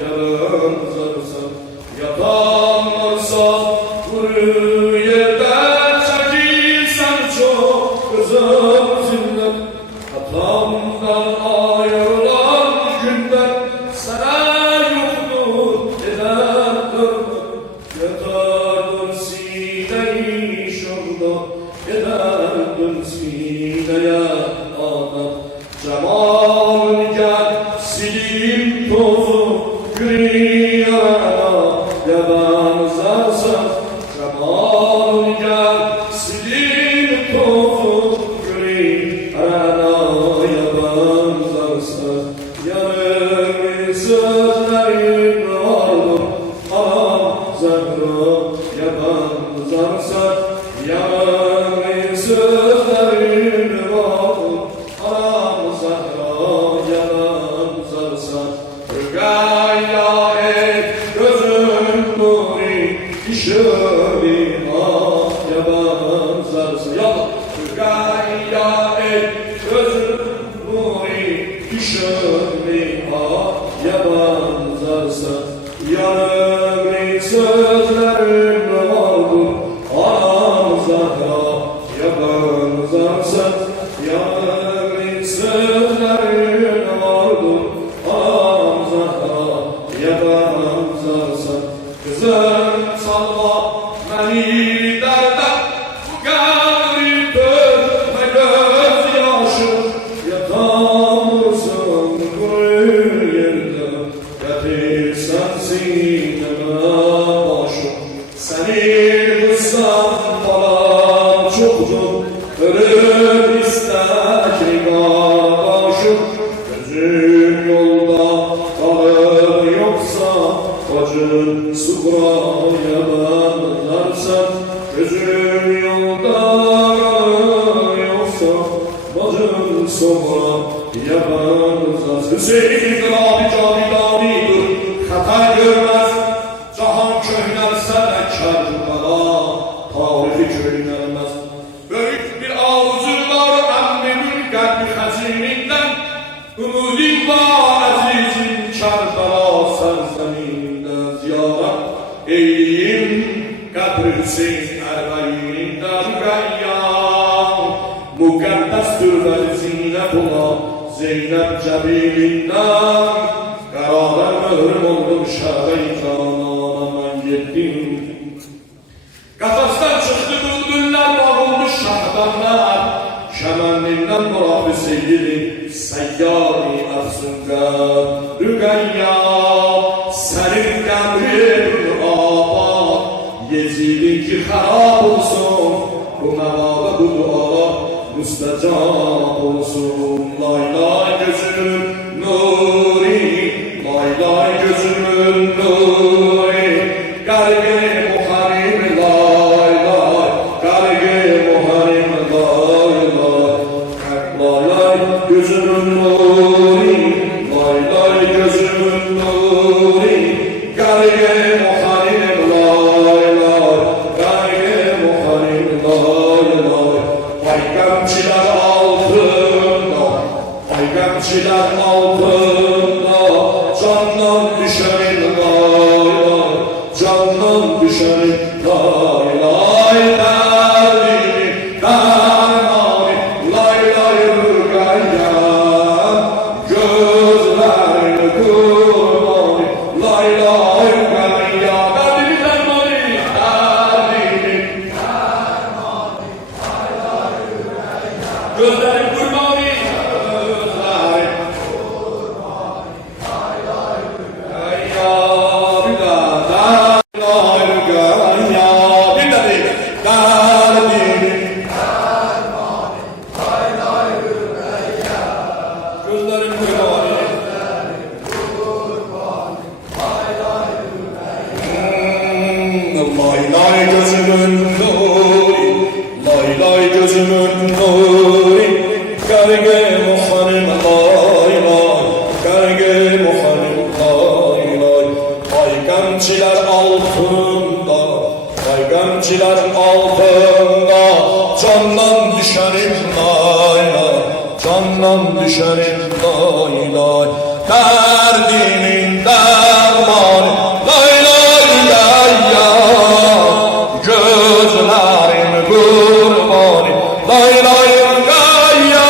yarım zarsa yatanlarsa kuru yerde çekilsen çok kızım zillet. Hatamdan ayrılan günden sana yoktur eder dönmek. Yatardım sineyi şurada ederdim sineye adam. Cemal gel silip tozu gri yarana yaban zarsa. Cemal gel silip tozu gri yarana yaban zarsa. Yanır sözlerin vardır anam zahra yaban zarsa. Yanır sözlerin vardır anam zahra yaban zarsa. Gaya et gözün nuri işöri ah yaban zarsa. Yallah. Gaya et gözün nuri işöri ah yaban zarsa. Yanır sözlerin vardır anam zahra yaban zarsa. Yanır sözlerin vardır anam zahra yaban zarsa. Kızım salma beni derden bu gavri dönme göz yaşım. Yatamırsın kuru yerde getirsen sineme başım. Seni kızsan falan çoktur ölür istek başım. Gözün yolda kalır yoksa bacın sukraya benlersen. Gözün yolda kalır yoksa bacın sukraya benlersen. Hüseyin abi camidir hata görmez. Cahan köhnerse de Kerbela tarihi köhnermez. Büyük bir arzu var emrimin kalbi hazininden. Umudum var azizim Kerbela serzemininden. Ziyaret eyleyim kabri Hüseyin Erbay'ininden gayyam. Mukaddestir ve Zeynep ola Zeynep Cebilinden. Karadan mührüm oldum şahı-i canana ben gittim. Kafastan çıktı bülbüller bağılmış şahdanlar. Şemenlinden murabı seyyidi seyyari efsungar. Rügayya senin gemrin ağabey. Yezidin ki harap olsun bu mevada bu duada müstecab olsun. Lay lay gözünün nuri, lay lay gözümün nuri. Garge muharim lay lay, garge muharim lay lay. Lay lay gözümün nuri, lay lay gözümün nuri. Garge muharim lay lay, garge muharim lay lay. Paygamçiler altında, paygamçiler altında. Candan düşenin lay lay, candan düşenin lay lay. Derdini dermani lay lay rügayyem. Gözlerini kurmani lay lay rügayyem. Derdini dermani, derdini dermani lay lay rügayyem. Gözlerini kurmani, gözlerini lay lay gözümün nuri, lay lay gözümün nuri. Garge muharim lay lay, garge muharim lay lay. Paygamçiler altında, paygamçiler altında. Candan düşerim lay candan düşerim lay lay. Derdimin dermanı lay lay lay ya. Gözlerim kurbanı lay lay lay ya.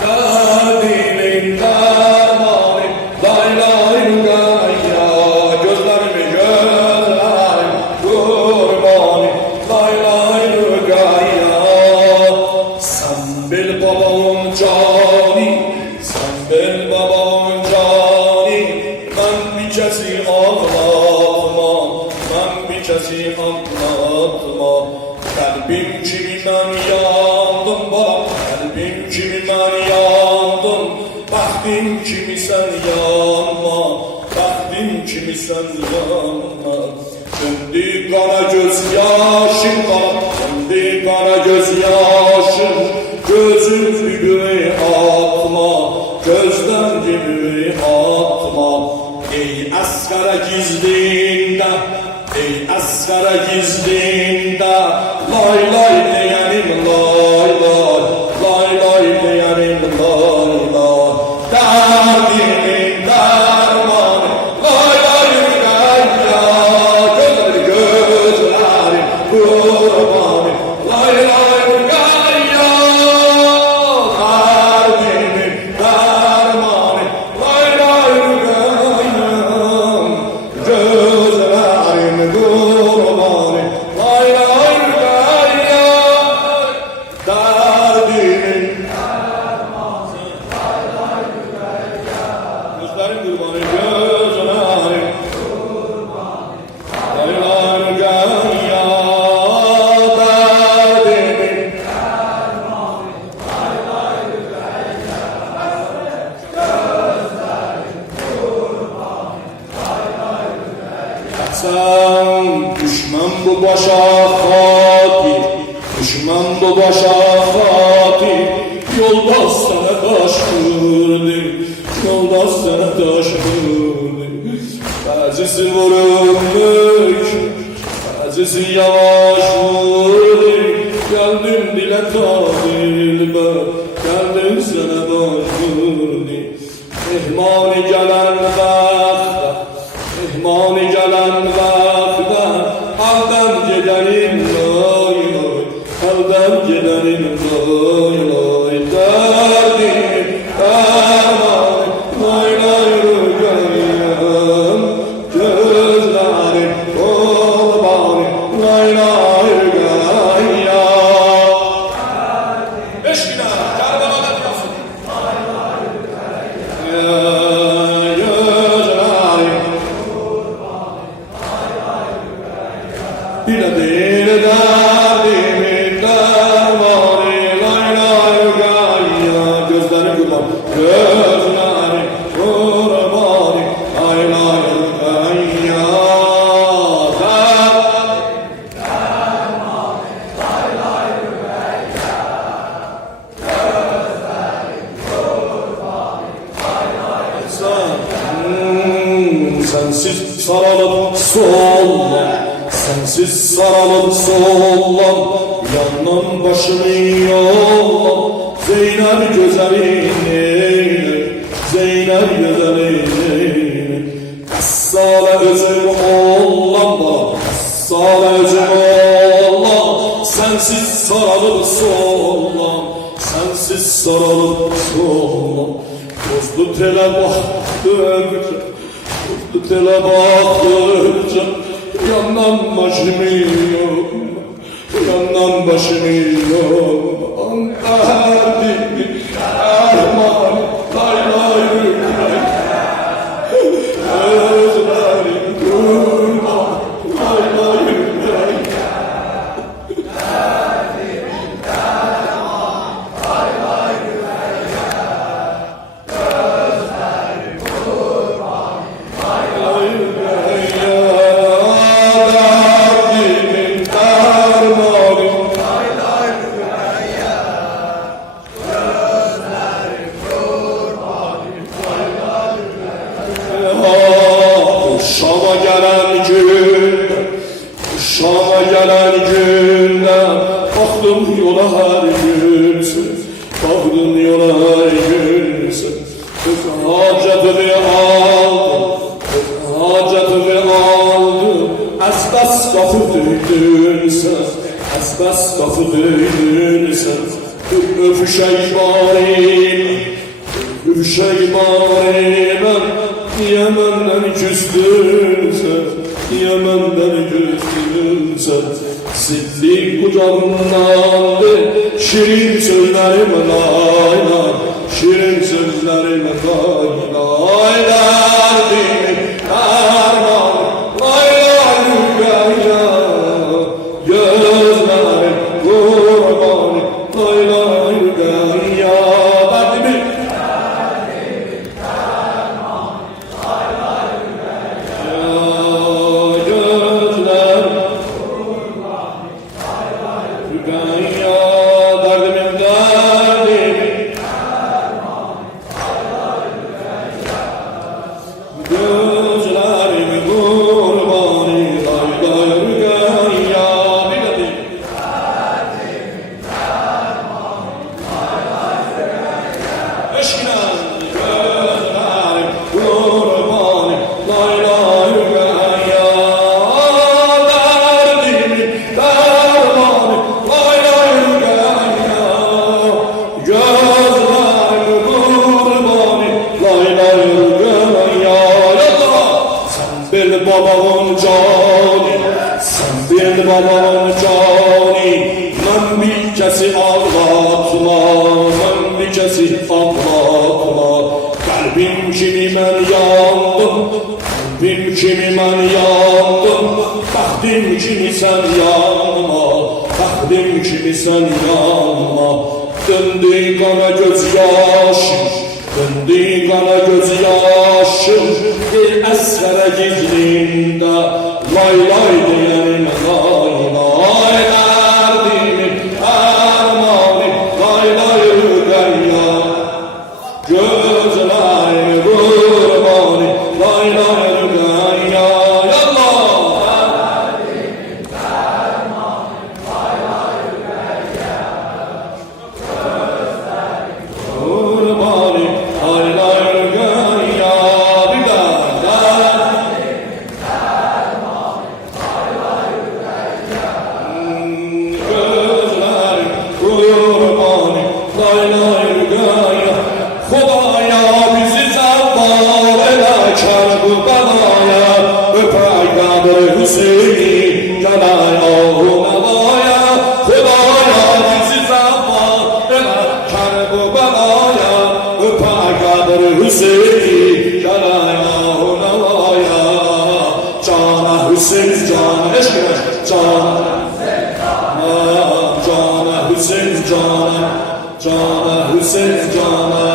Derdimin dermanı lay lay lay ya. Gözlerimi gözlerim kurbanı lay lay lay ya. Sen bil babamın cani, sen bil babamın cani. Ben bir kesi ağlatma, ben bir kesi anlatma. Kalbim kimi ben yandım balam, kalbim kimi ben yandım. Baktım kimi sen yanma, baktım kimi sen yanma. Döndü kara göz yaşım balam, döndü kara göz yaşım. Gözüm gibi atma, gözden gibi atma. Ey asgara gizliğinde, ey asgara gizliğinde. Lay lay diyelim lay lay, lay lay diyelim lay lay. Derdimin dermanı lay lay lay ya. Gözlerim kurbanı lay lay lay ya. Derdimin dermanı lay lay lay ya. Gözlerim kurbanı lay lay lay ya. Derdimin gözlerim kurbanı, gözlerim lay lay lay ya. Derdimin sen düşman bu başa fatih, düşman bu başa fatih. Yoldaş sana taş vurdu, yoldaş sana taş vurdu. Bazısı vurulmuş, bazısı yavaş vurdu. Geldim dile tabilme, geldim sana baş vurdu. Mehmani gelen vakta, mehmani gelen vakta. Halden giderim lay lay, halden giderim lay lay. Derdim dermanı lay lay rüyam. Gözlerim kurbanı lay lay rüyam. Beş gün ara, Karbala diyorsun. Dile dile derdimin dermanı lay lay lay ya. Gözlerim kurban, gözlerim kurbanı lay lay lay ya. Sensiz sarılıp sollan, sensiz sarılıp sollan. Yandan başımı yollan, Zeynep güzelini, Zeynep güzelini. Kassale özüm ollan bana, kassale özüm ollan. Sensiz sarılıp sollan, sensiz sarılıp sollan. Tozlu tele baktıkça, tozlu tele baktıkça. Yandan başımı yok, yandan başımı yok. Derdimin dermanı lay lay lay. Gözlerim kurban lay lay lay. Derdimin dermanı lay lay lay. Gözlerim kurban lay lay lay. Derdimin dermanı lay lay lay. hacetini aldı, hacetini aldı. Esbas kapı düydün sen, esbas kapı düydün sen. Öpüşey bari, öpüşey bari ben. Niye benden küstün sen, niye benden küstün sen. Sildi kucağımdan şirin sözlerime lay lay, şirin sözlerime lay lay, derdim derman lay lay rüyaya, gözlerim kurban lay lay rüyaya, derdimi derman lay lay rüyaya, gözlerim rüyaya, derdimin derdimin gözlerimi kurbanı lay lay rüyaya, bir de değil. Eşkine gözlerim kurbanı lay lay rüyaya, derdimin dermanı lay lay rüyaya, gözlerim kurbanı lay lay rüyaya. Yallah! Sen bil babamın cani, sen bil babamın cani. Ben bir kesi ağlatma, ben bir kesi ağlatma. Kalbim kimi ben yandım, kalbim kimi ben yandım. Bahtım kimi sen yanma, bahtım kimi sen yanma. Döndü kana göz yaşım, döndü kana göz yaşım. Bir esvere gizliğinde lay lay diyelim lay lay, derdimin dermanı lay lay rüyaya, gözlerimi kurbanı lay lay rüyaya. Yallah! Kurbanı lay lay rüyaya, bir daha gözlerim kurbanı lay lay rüyaya. Khudaya bizi zavvar eyle Kerbelaya, öpey Kadir Hüseyin'i gelay ahu mevaya. Khudaya bizi zavvar eyle Kerbelaya, öpey Kadir Hüseyin'i gelay ahu mevaya. Cana Hüseyin cana, eşkine cana Cana Hüseyin cana, Cana Hüseyin cana.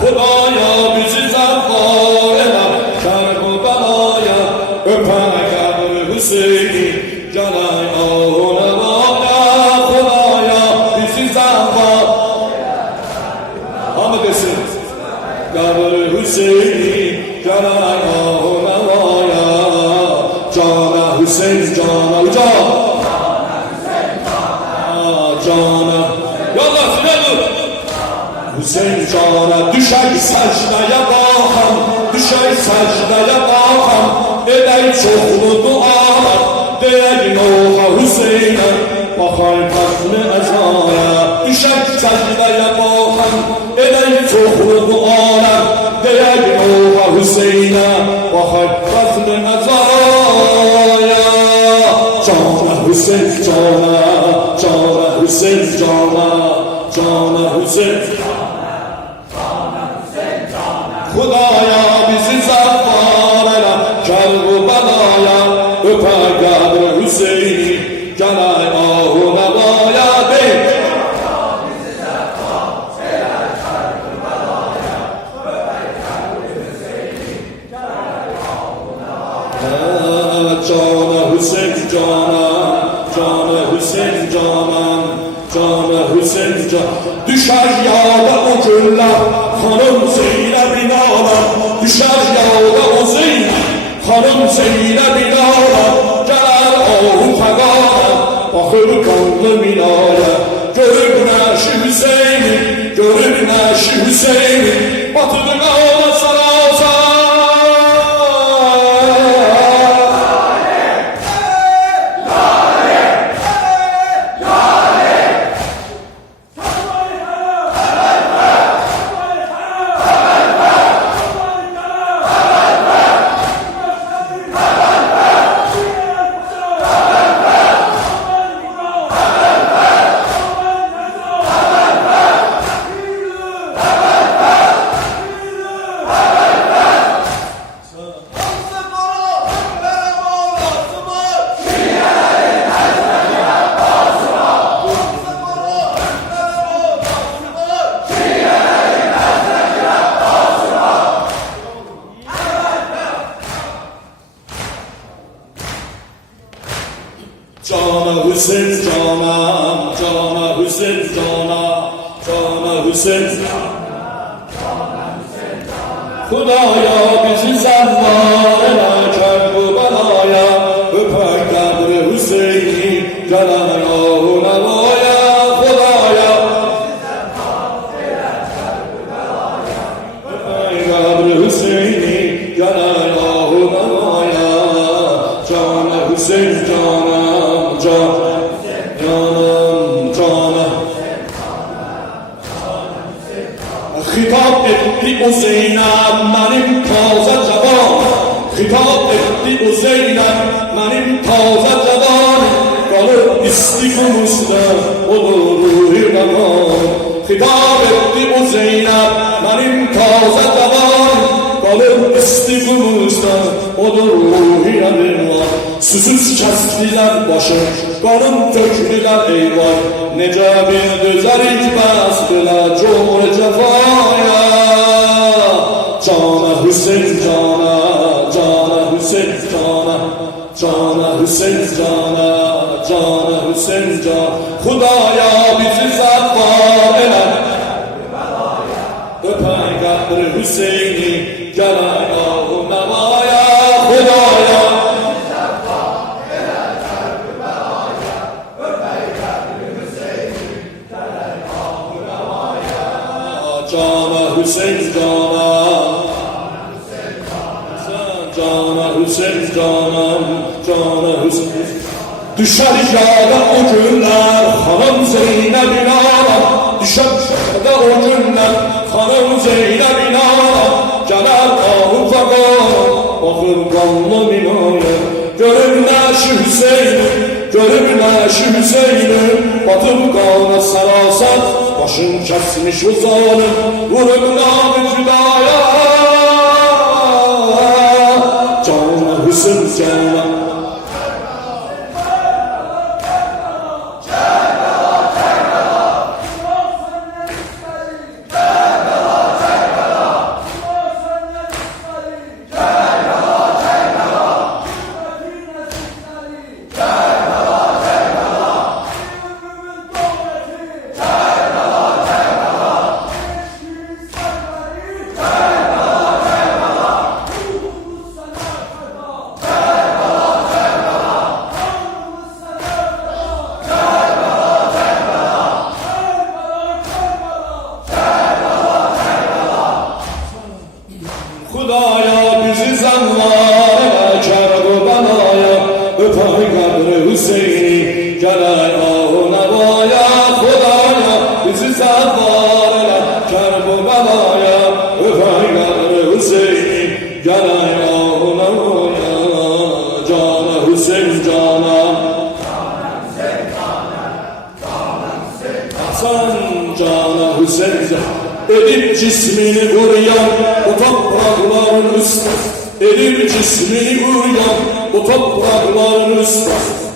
Khudaya bizi zavvar eyle Kerbelaya, öpey Kadir Hüseyin'i gelay ahu mevaya. Khudaya bizi zavvar, hamı desin, Kadir Hüseyin'i gelay ahu mevaya. Cana Hüseyin cana, uca cana, yallah silah dur. Hüseyin cana düşer secdeye bakan, düşer secdeye bakan. Edey çoxlu dualar, deyək Nuh'a Hüseyin'e, bakar kasmı ezaya. Düşer secdeye bakan, edey çoxlu dualar, deyək Nuh'a Hüseyin'e, bakar kasmı ezaya. Cana Hüseyin cana, Cana Hüseyin cana, Cana Hüseyin Khudaya bizi zavvar eyle Kerbelaya, öpey Kadir Hüseyin'i gelay ahu mevaya. Dey Cana Hüseyin cana, Cana Hüseyin cana, Cana Hüseyin cana. Düşer yağda o güller, hanım Zeynep'in ağlar. Düşer yağda o Zeynep, hanım Zeynep'in ağlar. Gelir ahu fegara, bakır kanlı minare. Görür güneşi Hüseyin'i, görür neşi Hüseyin'i, batıdı kavla saralsa. Cana Hüseyin cana, cana Hüseyin cana, cana Hüseyin Hudaya bizi sen var ele Kerbela'ya, öper kadri Hüseyin'i, Celal-ı Nevaya, Hudaya öper kadri Hüseyin'i, Celal-ı Nevaya, cana Hüseyin cana. Hitap etti o Zeynep benim taze cavan, hitap etti o Zeynep benim taze cavan, kalır istikamızda olur ruhi naman. Hitap etti o Zeynep benim taze cavan, kalır istikamızda olur ruhi naman. Susuz kestiler başı, kanım tökdüler eyvah, nece bir düzerik bəsdiler cumhur cefaya. Cana Hüseyin cana, cana Hüseyin cana, cana Hüseyin cana, cana Hüseyin cana. Hudaya bizi zaffar ele, öpen kadri Hüseyin'i, Celal-ı Nevaya. Hudaya Cana Hüseyin cana, cana Hüseyin cana, cana Hüseyin. Düşer yâda o günler hanım Zeynep'in ağla, düşer yâda o günler hanım Zeynep'in ağla. Celal ahı fakat bakır kanlı minare, görür neşi Hüseyin'i, görür neşi Hüseyin'i, batıp kanı sararsan başın kesmiş o zalim, vurup namı cüdaya. Cana Hüseyin cana, Hudaya bizi zanlar Kerbela'ya, öper kadri Hüseyin'i, Celal-ı Nevaya. Hudaya bizi zanlar Kerbela'ya, öper kadri Hüseyin'i, Celal-ı Nevaya. Cana Hüseyin cana, Hasan cana Hüseyin cana. Edip cismini vuruyan o toprakların üstü, edip cismini vuruyan o toprakların üstü,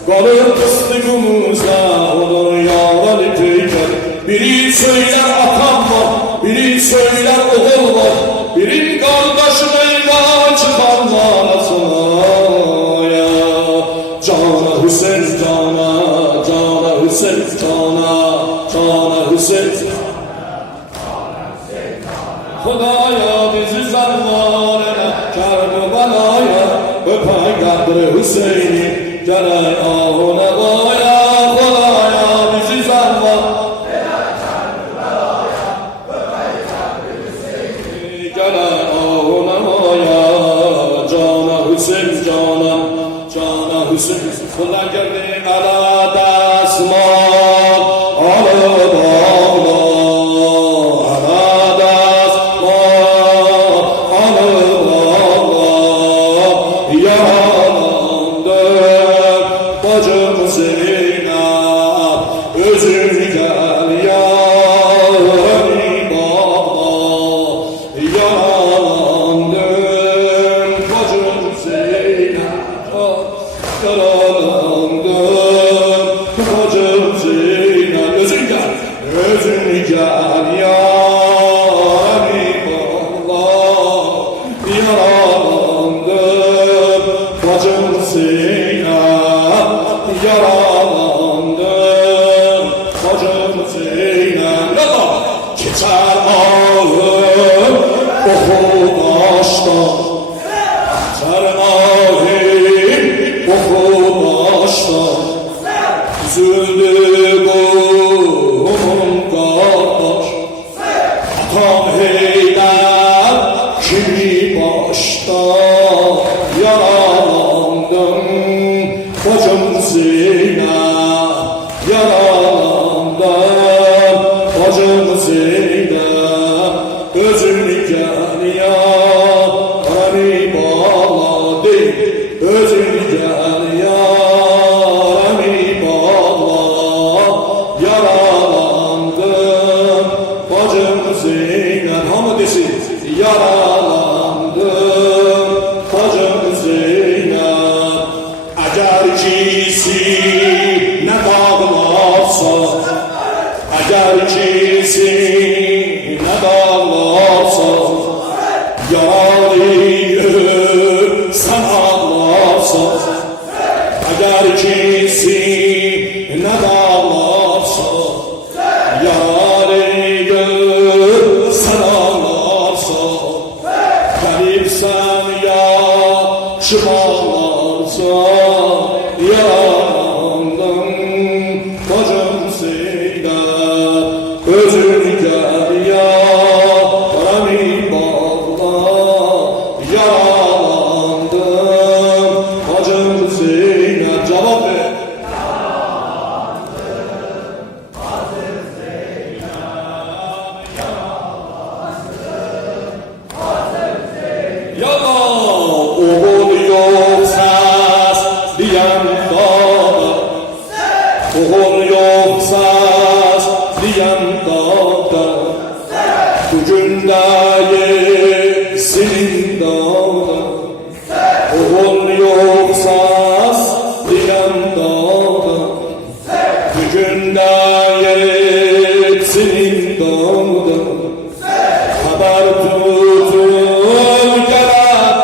kalır ıslıkımızda olur yağlar ipeyken. Biri söyler atam var, biri söyler oğul var, birin kardeşine eyvah çıkanlar sonaya. Cana Hüseyin cana, cana Hüseyin cana, cana Hüseyin cana. Hudaya bizi zanlar ele Kerbela'ya, öper kadri Hüseyin'i, Celal-ı Nevaya. Hudaya bizi zanlar ele Kerbela'ya, Açar ağır oku baştan, açar ağır oku baştan. Üzüldü kulum kardeş, atam heyler kimi başta. Yaralandım bacım Zeynep, yaralandım bacım Zeynep. Özünü gel yarami bağla değil, özünü gel yarami bağla. Yaralandım bacım Zeynep, hamı desin. Yaralandım bacım Zeynep. Eğer kisine bağlarsa, eğer kisine bağlarsa, yaralıyı sen ağlarsan. Eğer kisine bağlarsa, yaralıyı sen ağlarsan. Gelip sen yaşım ağlarsan, yaralandım bacım Zeynep. Özünü gel yarami bağla. Yaralandım bacım Zeynep. Cevap ver. Yala oğul yok ses diyen dağda, oğul yok ses diyen dağda. Bugün de senin dağda, oğul yok ses diyen dağda. Bugün de senin dağda. Haber tutun gelen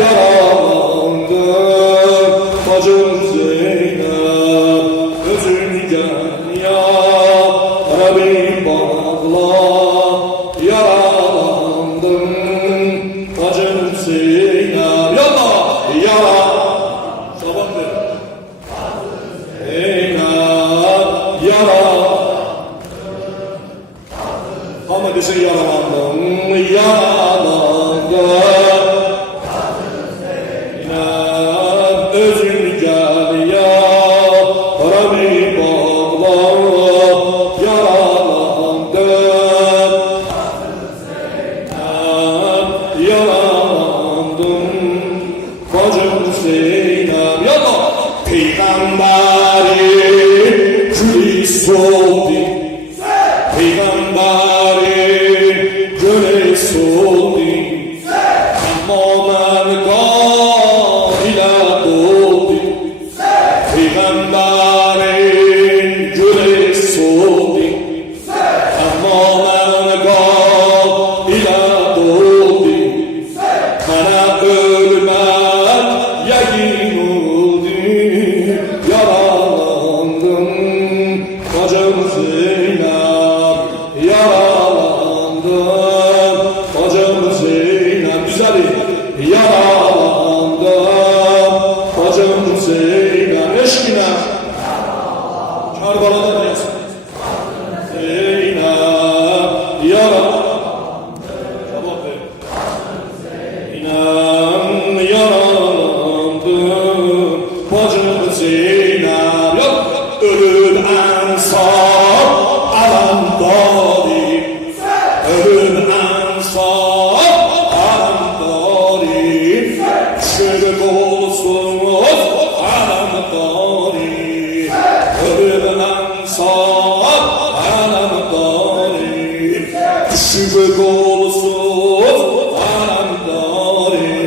yaralandım bacım Zeynep. Özün gel yarami bağla. Yaralandım bacım Zeynep. Yalla yara sabah ver. Zeynep yara. Ama desin yaralandım, yaralandım. Özün gel yarami bağla. Yaralandım, yaralandım bacım Zeynep. Yalla Peygamberin külü soldu, Peygamberin göle soldu. Tamamen gafile doldu. Peygamberin göle soldu. Tamamen gafile doldu. Bana ölmek yakin oldu. Yaralandım bacım Zeynep. Yaralandım bacım Zeynep. Güzel. Yaralandım bacım Zeynep. Eşkine Karbaladan diyorsun. Zeynep yaralandım. Cevap ver. Zeynep yaralandım bacım Zeynep. Yok ölüm ensar alamdari. Ölüm ensar alamdari. Şırk olsun alamdari. Ölüm ensar alamdari. Şırk olsun alamdari.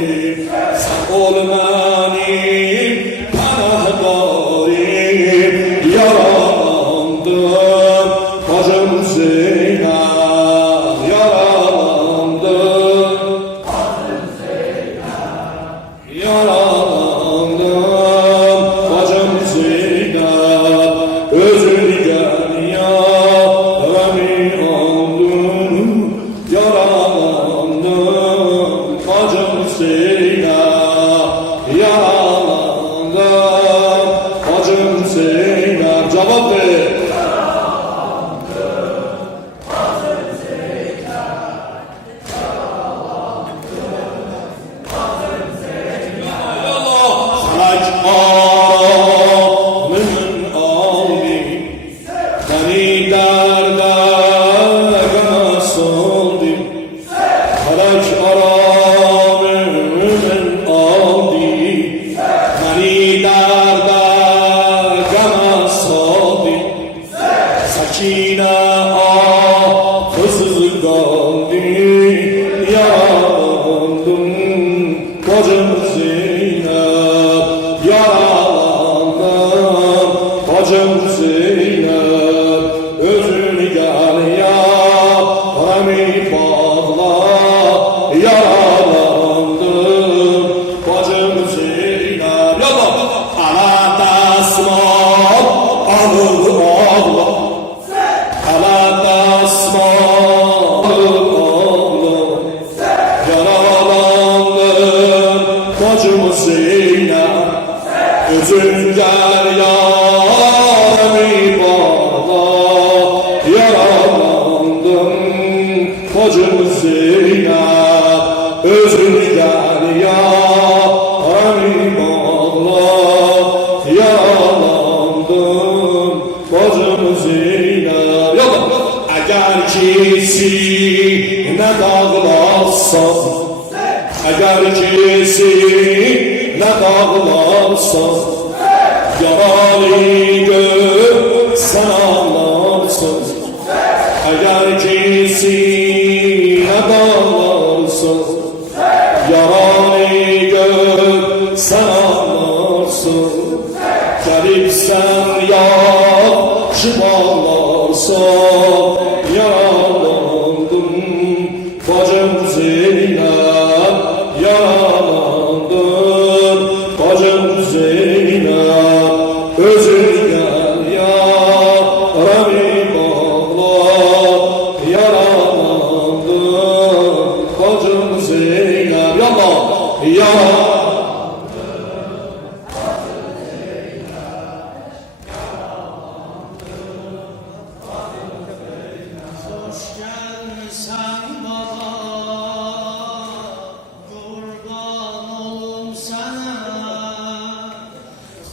Sen ol benim panahdarim. Yaralandım bacım Zeynep. Yaralandım yaralandım bacım Zeynep. Özün gel yarami Özün gel yarimi bana, yaralandım bacım Zeynep. Özün gel yarimi bana, yaralandım bacım Zeynep. Eğer ki sinə dağlarsan, eğer ki sinə dağlarsan, yaralı gör sen anlarsın. Eğer ki sinə dağlarsan, yaralı gör sen anlarsın. Gelipsen yaxşı bağlarsan, yaralandım bacım Zeynep, yaralandım bacım Zeynep. Özün gel yarami bağla, yaralandım bacım Zeynep. Yalla, Hoş gelmişsen baba, kurban olum sana.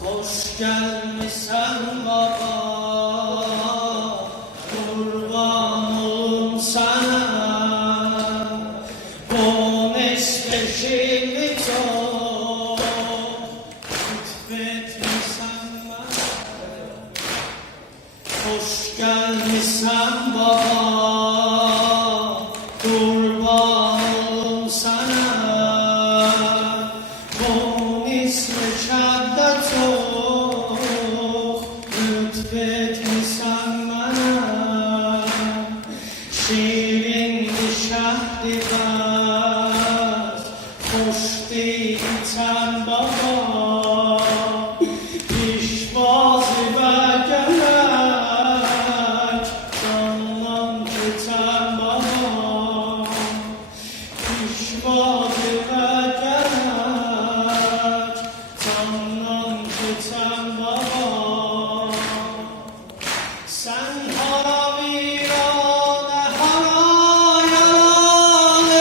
Hoş gelmişsen baba, kurban olum sana. Bu mesleşimi çok lütfetmişsen bana. Hoş gelmişsen baba, kurban olum sana. Bunun ismi şadda çok, lütfetmişsen bana. Şirin bir şahdi baz, hoş değilsen baba. Pişbazı ve gelek, canlan geçen baba. Pişbazı ve gelek, canlan geçen baba. Sen hara virane hara yaralı,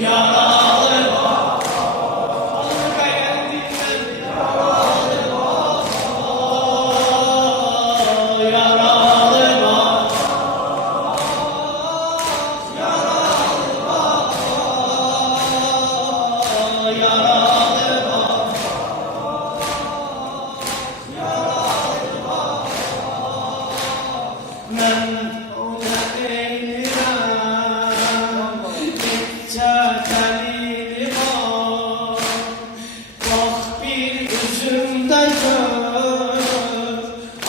yaralı Alır beğendiğinden yaralı yaralı mən ona eylirəm Getcə dəlili var Bax bir üzümdə gör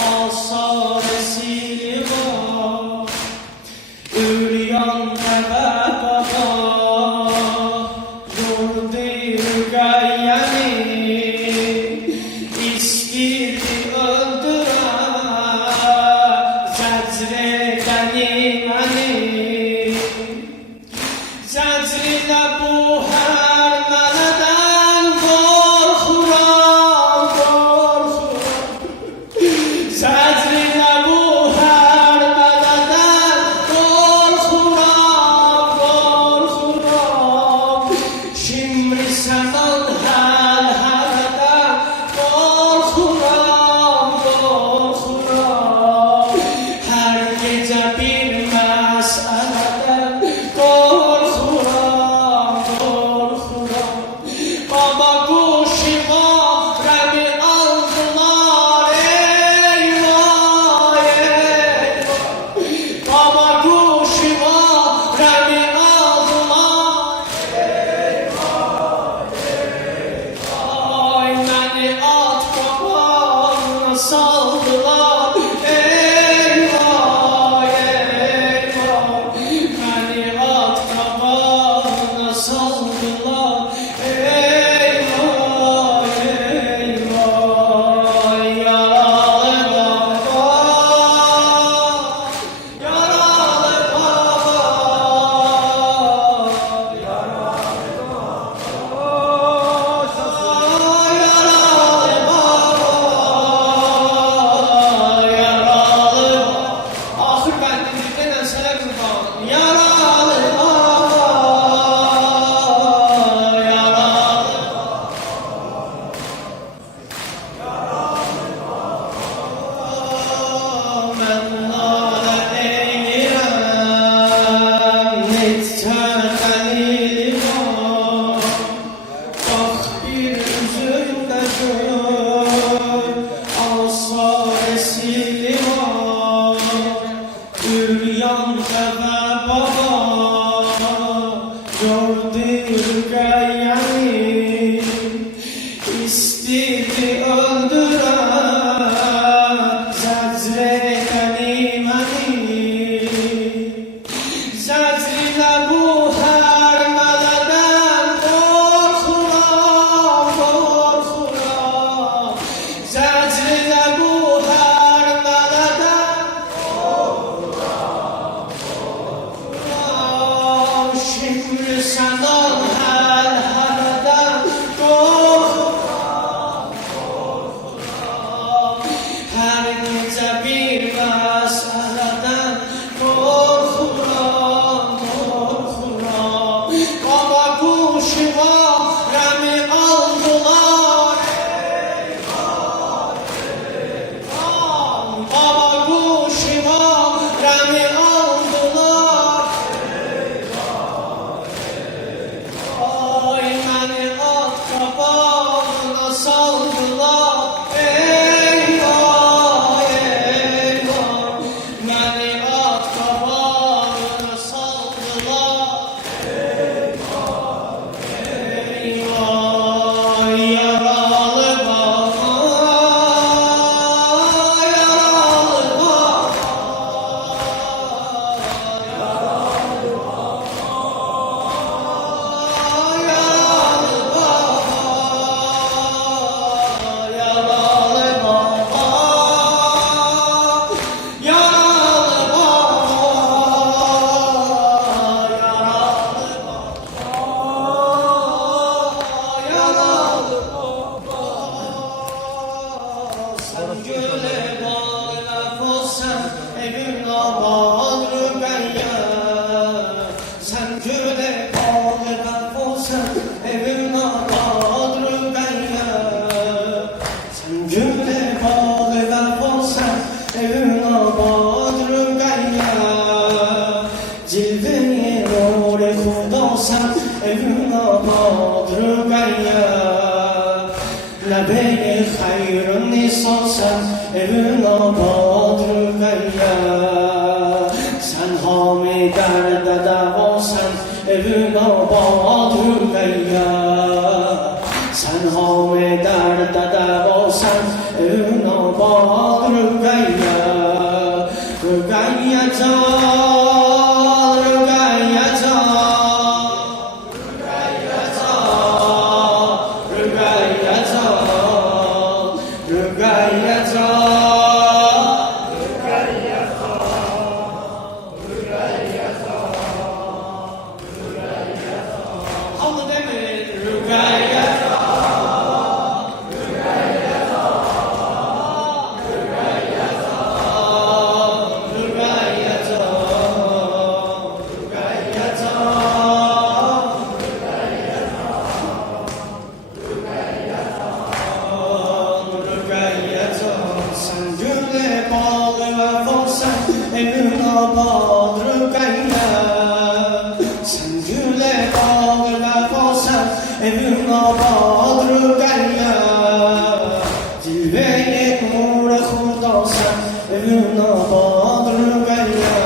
Alsa vesili var Üryan qəbə baba Yurdu qəyyəni İstirdi öldürə Zəcri qəniməni Zəcrilə bu hər mələdən qorxuram, qorxuram Zəcrilə bu hər mələdən qorxuram, qorxuram Şimri səman həl-hələdən qorxuram, qorxuram Hər gecə bir məsələdən qorxuram, qorxuram Baba quşuma rəmi aldılar, eyvah, eyvah Baba quşuma rəmi aldılar, Ay məni at qabanına saldılar Eyvah, eyvah Məni at qabanına saldılar Eyvah, eyvah Yaralı baba Yaralı baba Axır bəndində yenə sənə qurban Yaralı baba Yaralı Mən nalə eylirəm Netcə dəlili var Bax bir üzümdə gör Alsa vesili var Üryan qəbə baba Gördü qəyyəni İstirdi öldürə Zəcri qəniməni Zəcrilə bu hər mələdən qorxuram, qorxuram Zəcrilə bu hər mələdən qorxuram Şimdi səndən həl-hələdən qorxuram, qorxuram Hər gecə bir məsələdən qorxuram, qorxuram Baba quşuma rəmi aldılar Baba quşuma rəmi aldılar Ay məni at qabanına saldılar Eyvah, eyvah Məni at qabanına saldılar Eyvah, eyvah olsan evin abad rüqayya Nəbəyi xayrın nisalsan evin abad rüqayya Sən hami dərdə dəvasan evin abad rüqayya Sən hami dərdə dəvasan evin abad rüqayya Rüqayya can, rüqayya can Rüqayya can, rüqayya can Rüqayya can Hamı demir rüqayya evin abad rüqayya Sen güle bağlı vefasan evin abad rüqayya Cilve-i nur-i xudasan evin abad rüqayya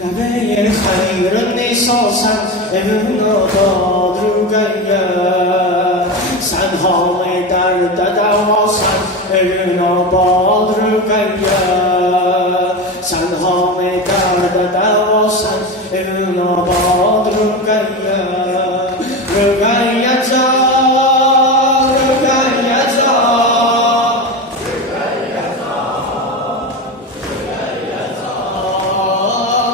Nəbəyi xayrın nisalsan evin abad rüqayya Sen hali dərdə dəvasan evin abad rüqayya Sen hami dərdə dəvasan evin abad rüqayya Rüqayya can, rüqayya can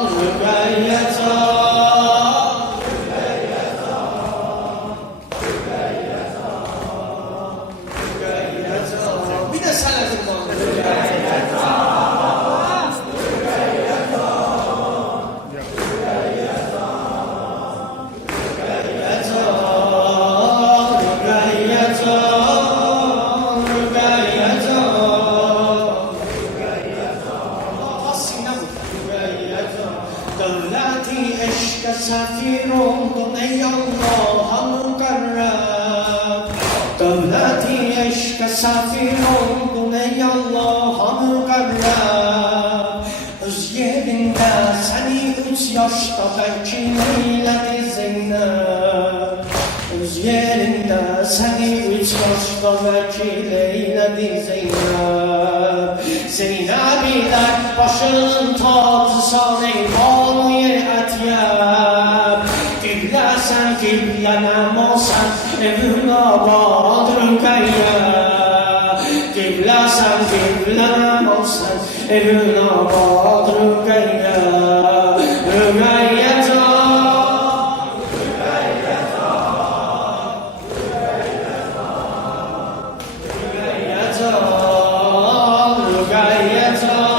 Rüqayya can, rüqayya can Rüqayya can, rüqayya can Bir də sənətim var Rüqayya can Devleti eşke sefir oldun ey Allah'a mukarreb Devleti eşke sefir oldun ey Allah'a mukarreb Öz yerinde seni 3 yaşta vekil eyledi Zeynep Öz yerinde seni 3 yaşta vekil eyledi Zeynep Zeynəbilər başının tacısan ey banu-i ətyəb Qibləsən, qiblənəm olsan evin abad rüqayya Qibləsən, qiblənəm olsan evin abad rüqayya Rüqayya can, rüqayya can Rüqayya can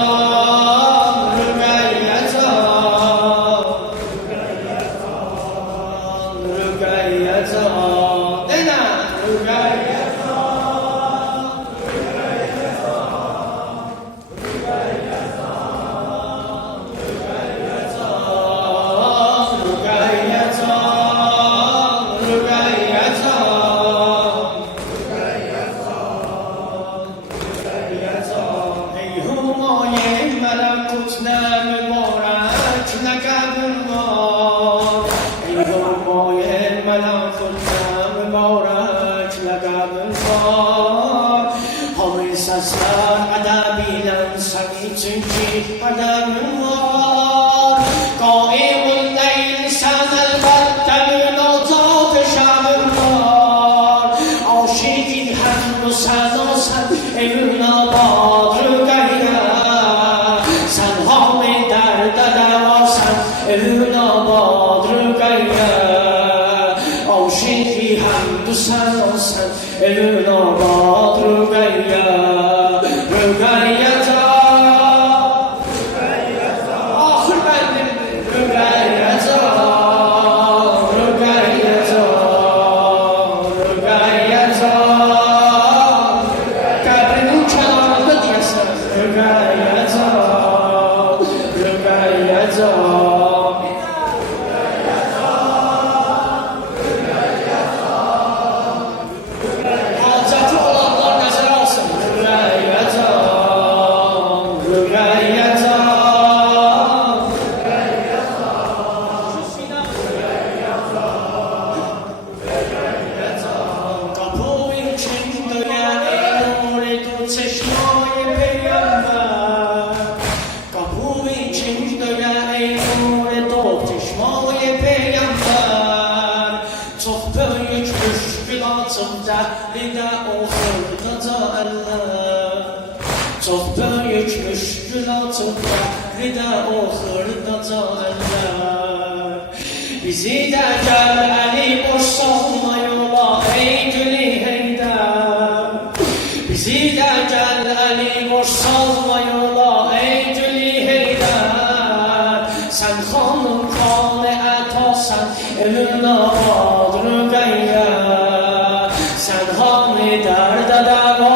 Sesler edebilen seni çünkü adamın var Kaimul leyl sen elbette münacat şanın var Aşık-i hamd sen olsan evin abad rüqayya Sen hami derde devasan evin abad rüqayya Aşık-i hamd sen olsan evin abad rüqayya Rüqayya can, rüqayya can Ahır bendim rüqayya can, rüqayya can Rüqayya can Qəbrinin kənarında deyəsən rüqayya can, rüqayya can Rüqayya can canender. Bizi de gel eli boş salma yola ey Gülü Heydər. Bizi de gel eli boş salma yola ey Gülü Heydər. Sen xanım kanı ətasən elin abad rüqeyyər. Sen hani dərdə dəva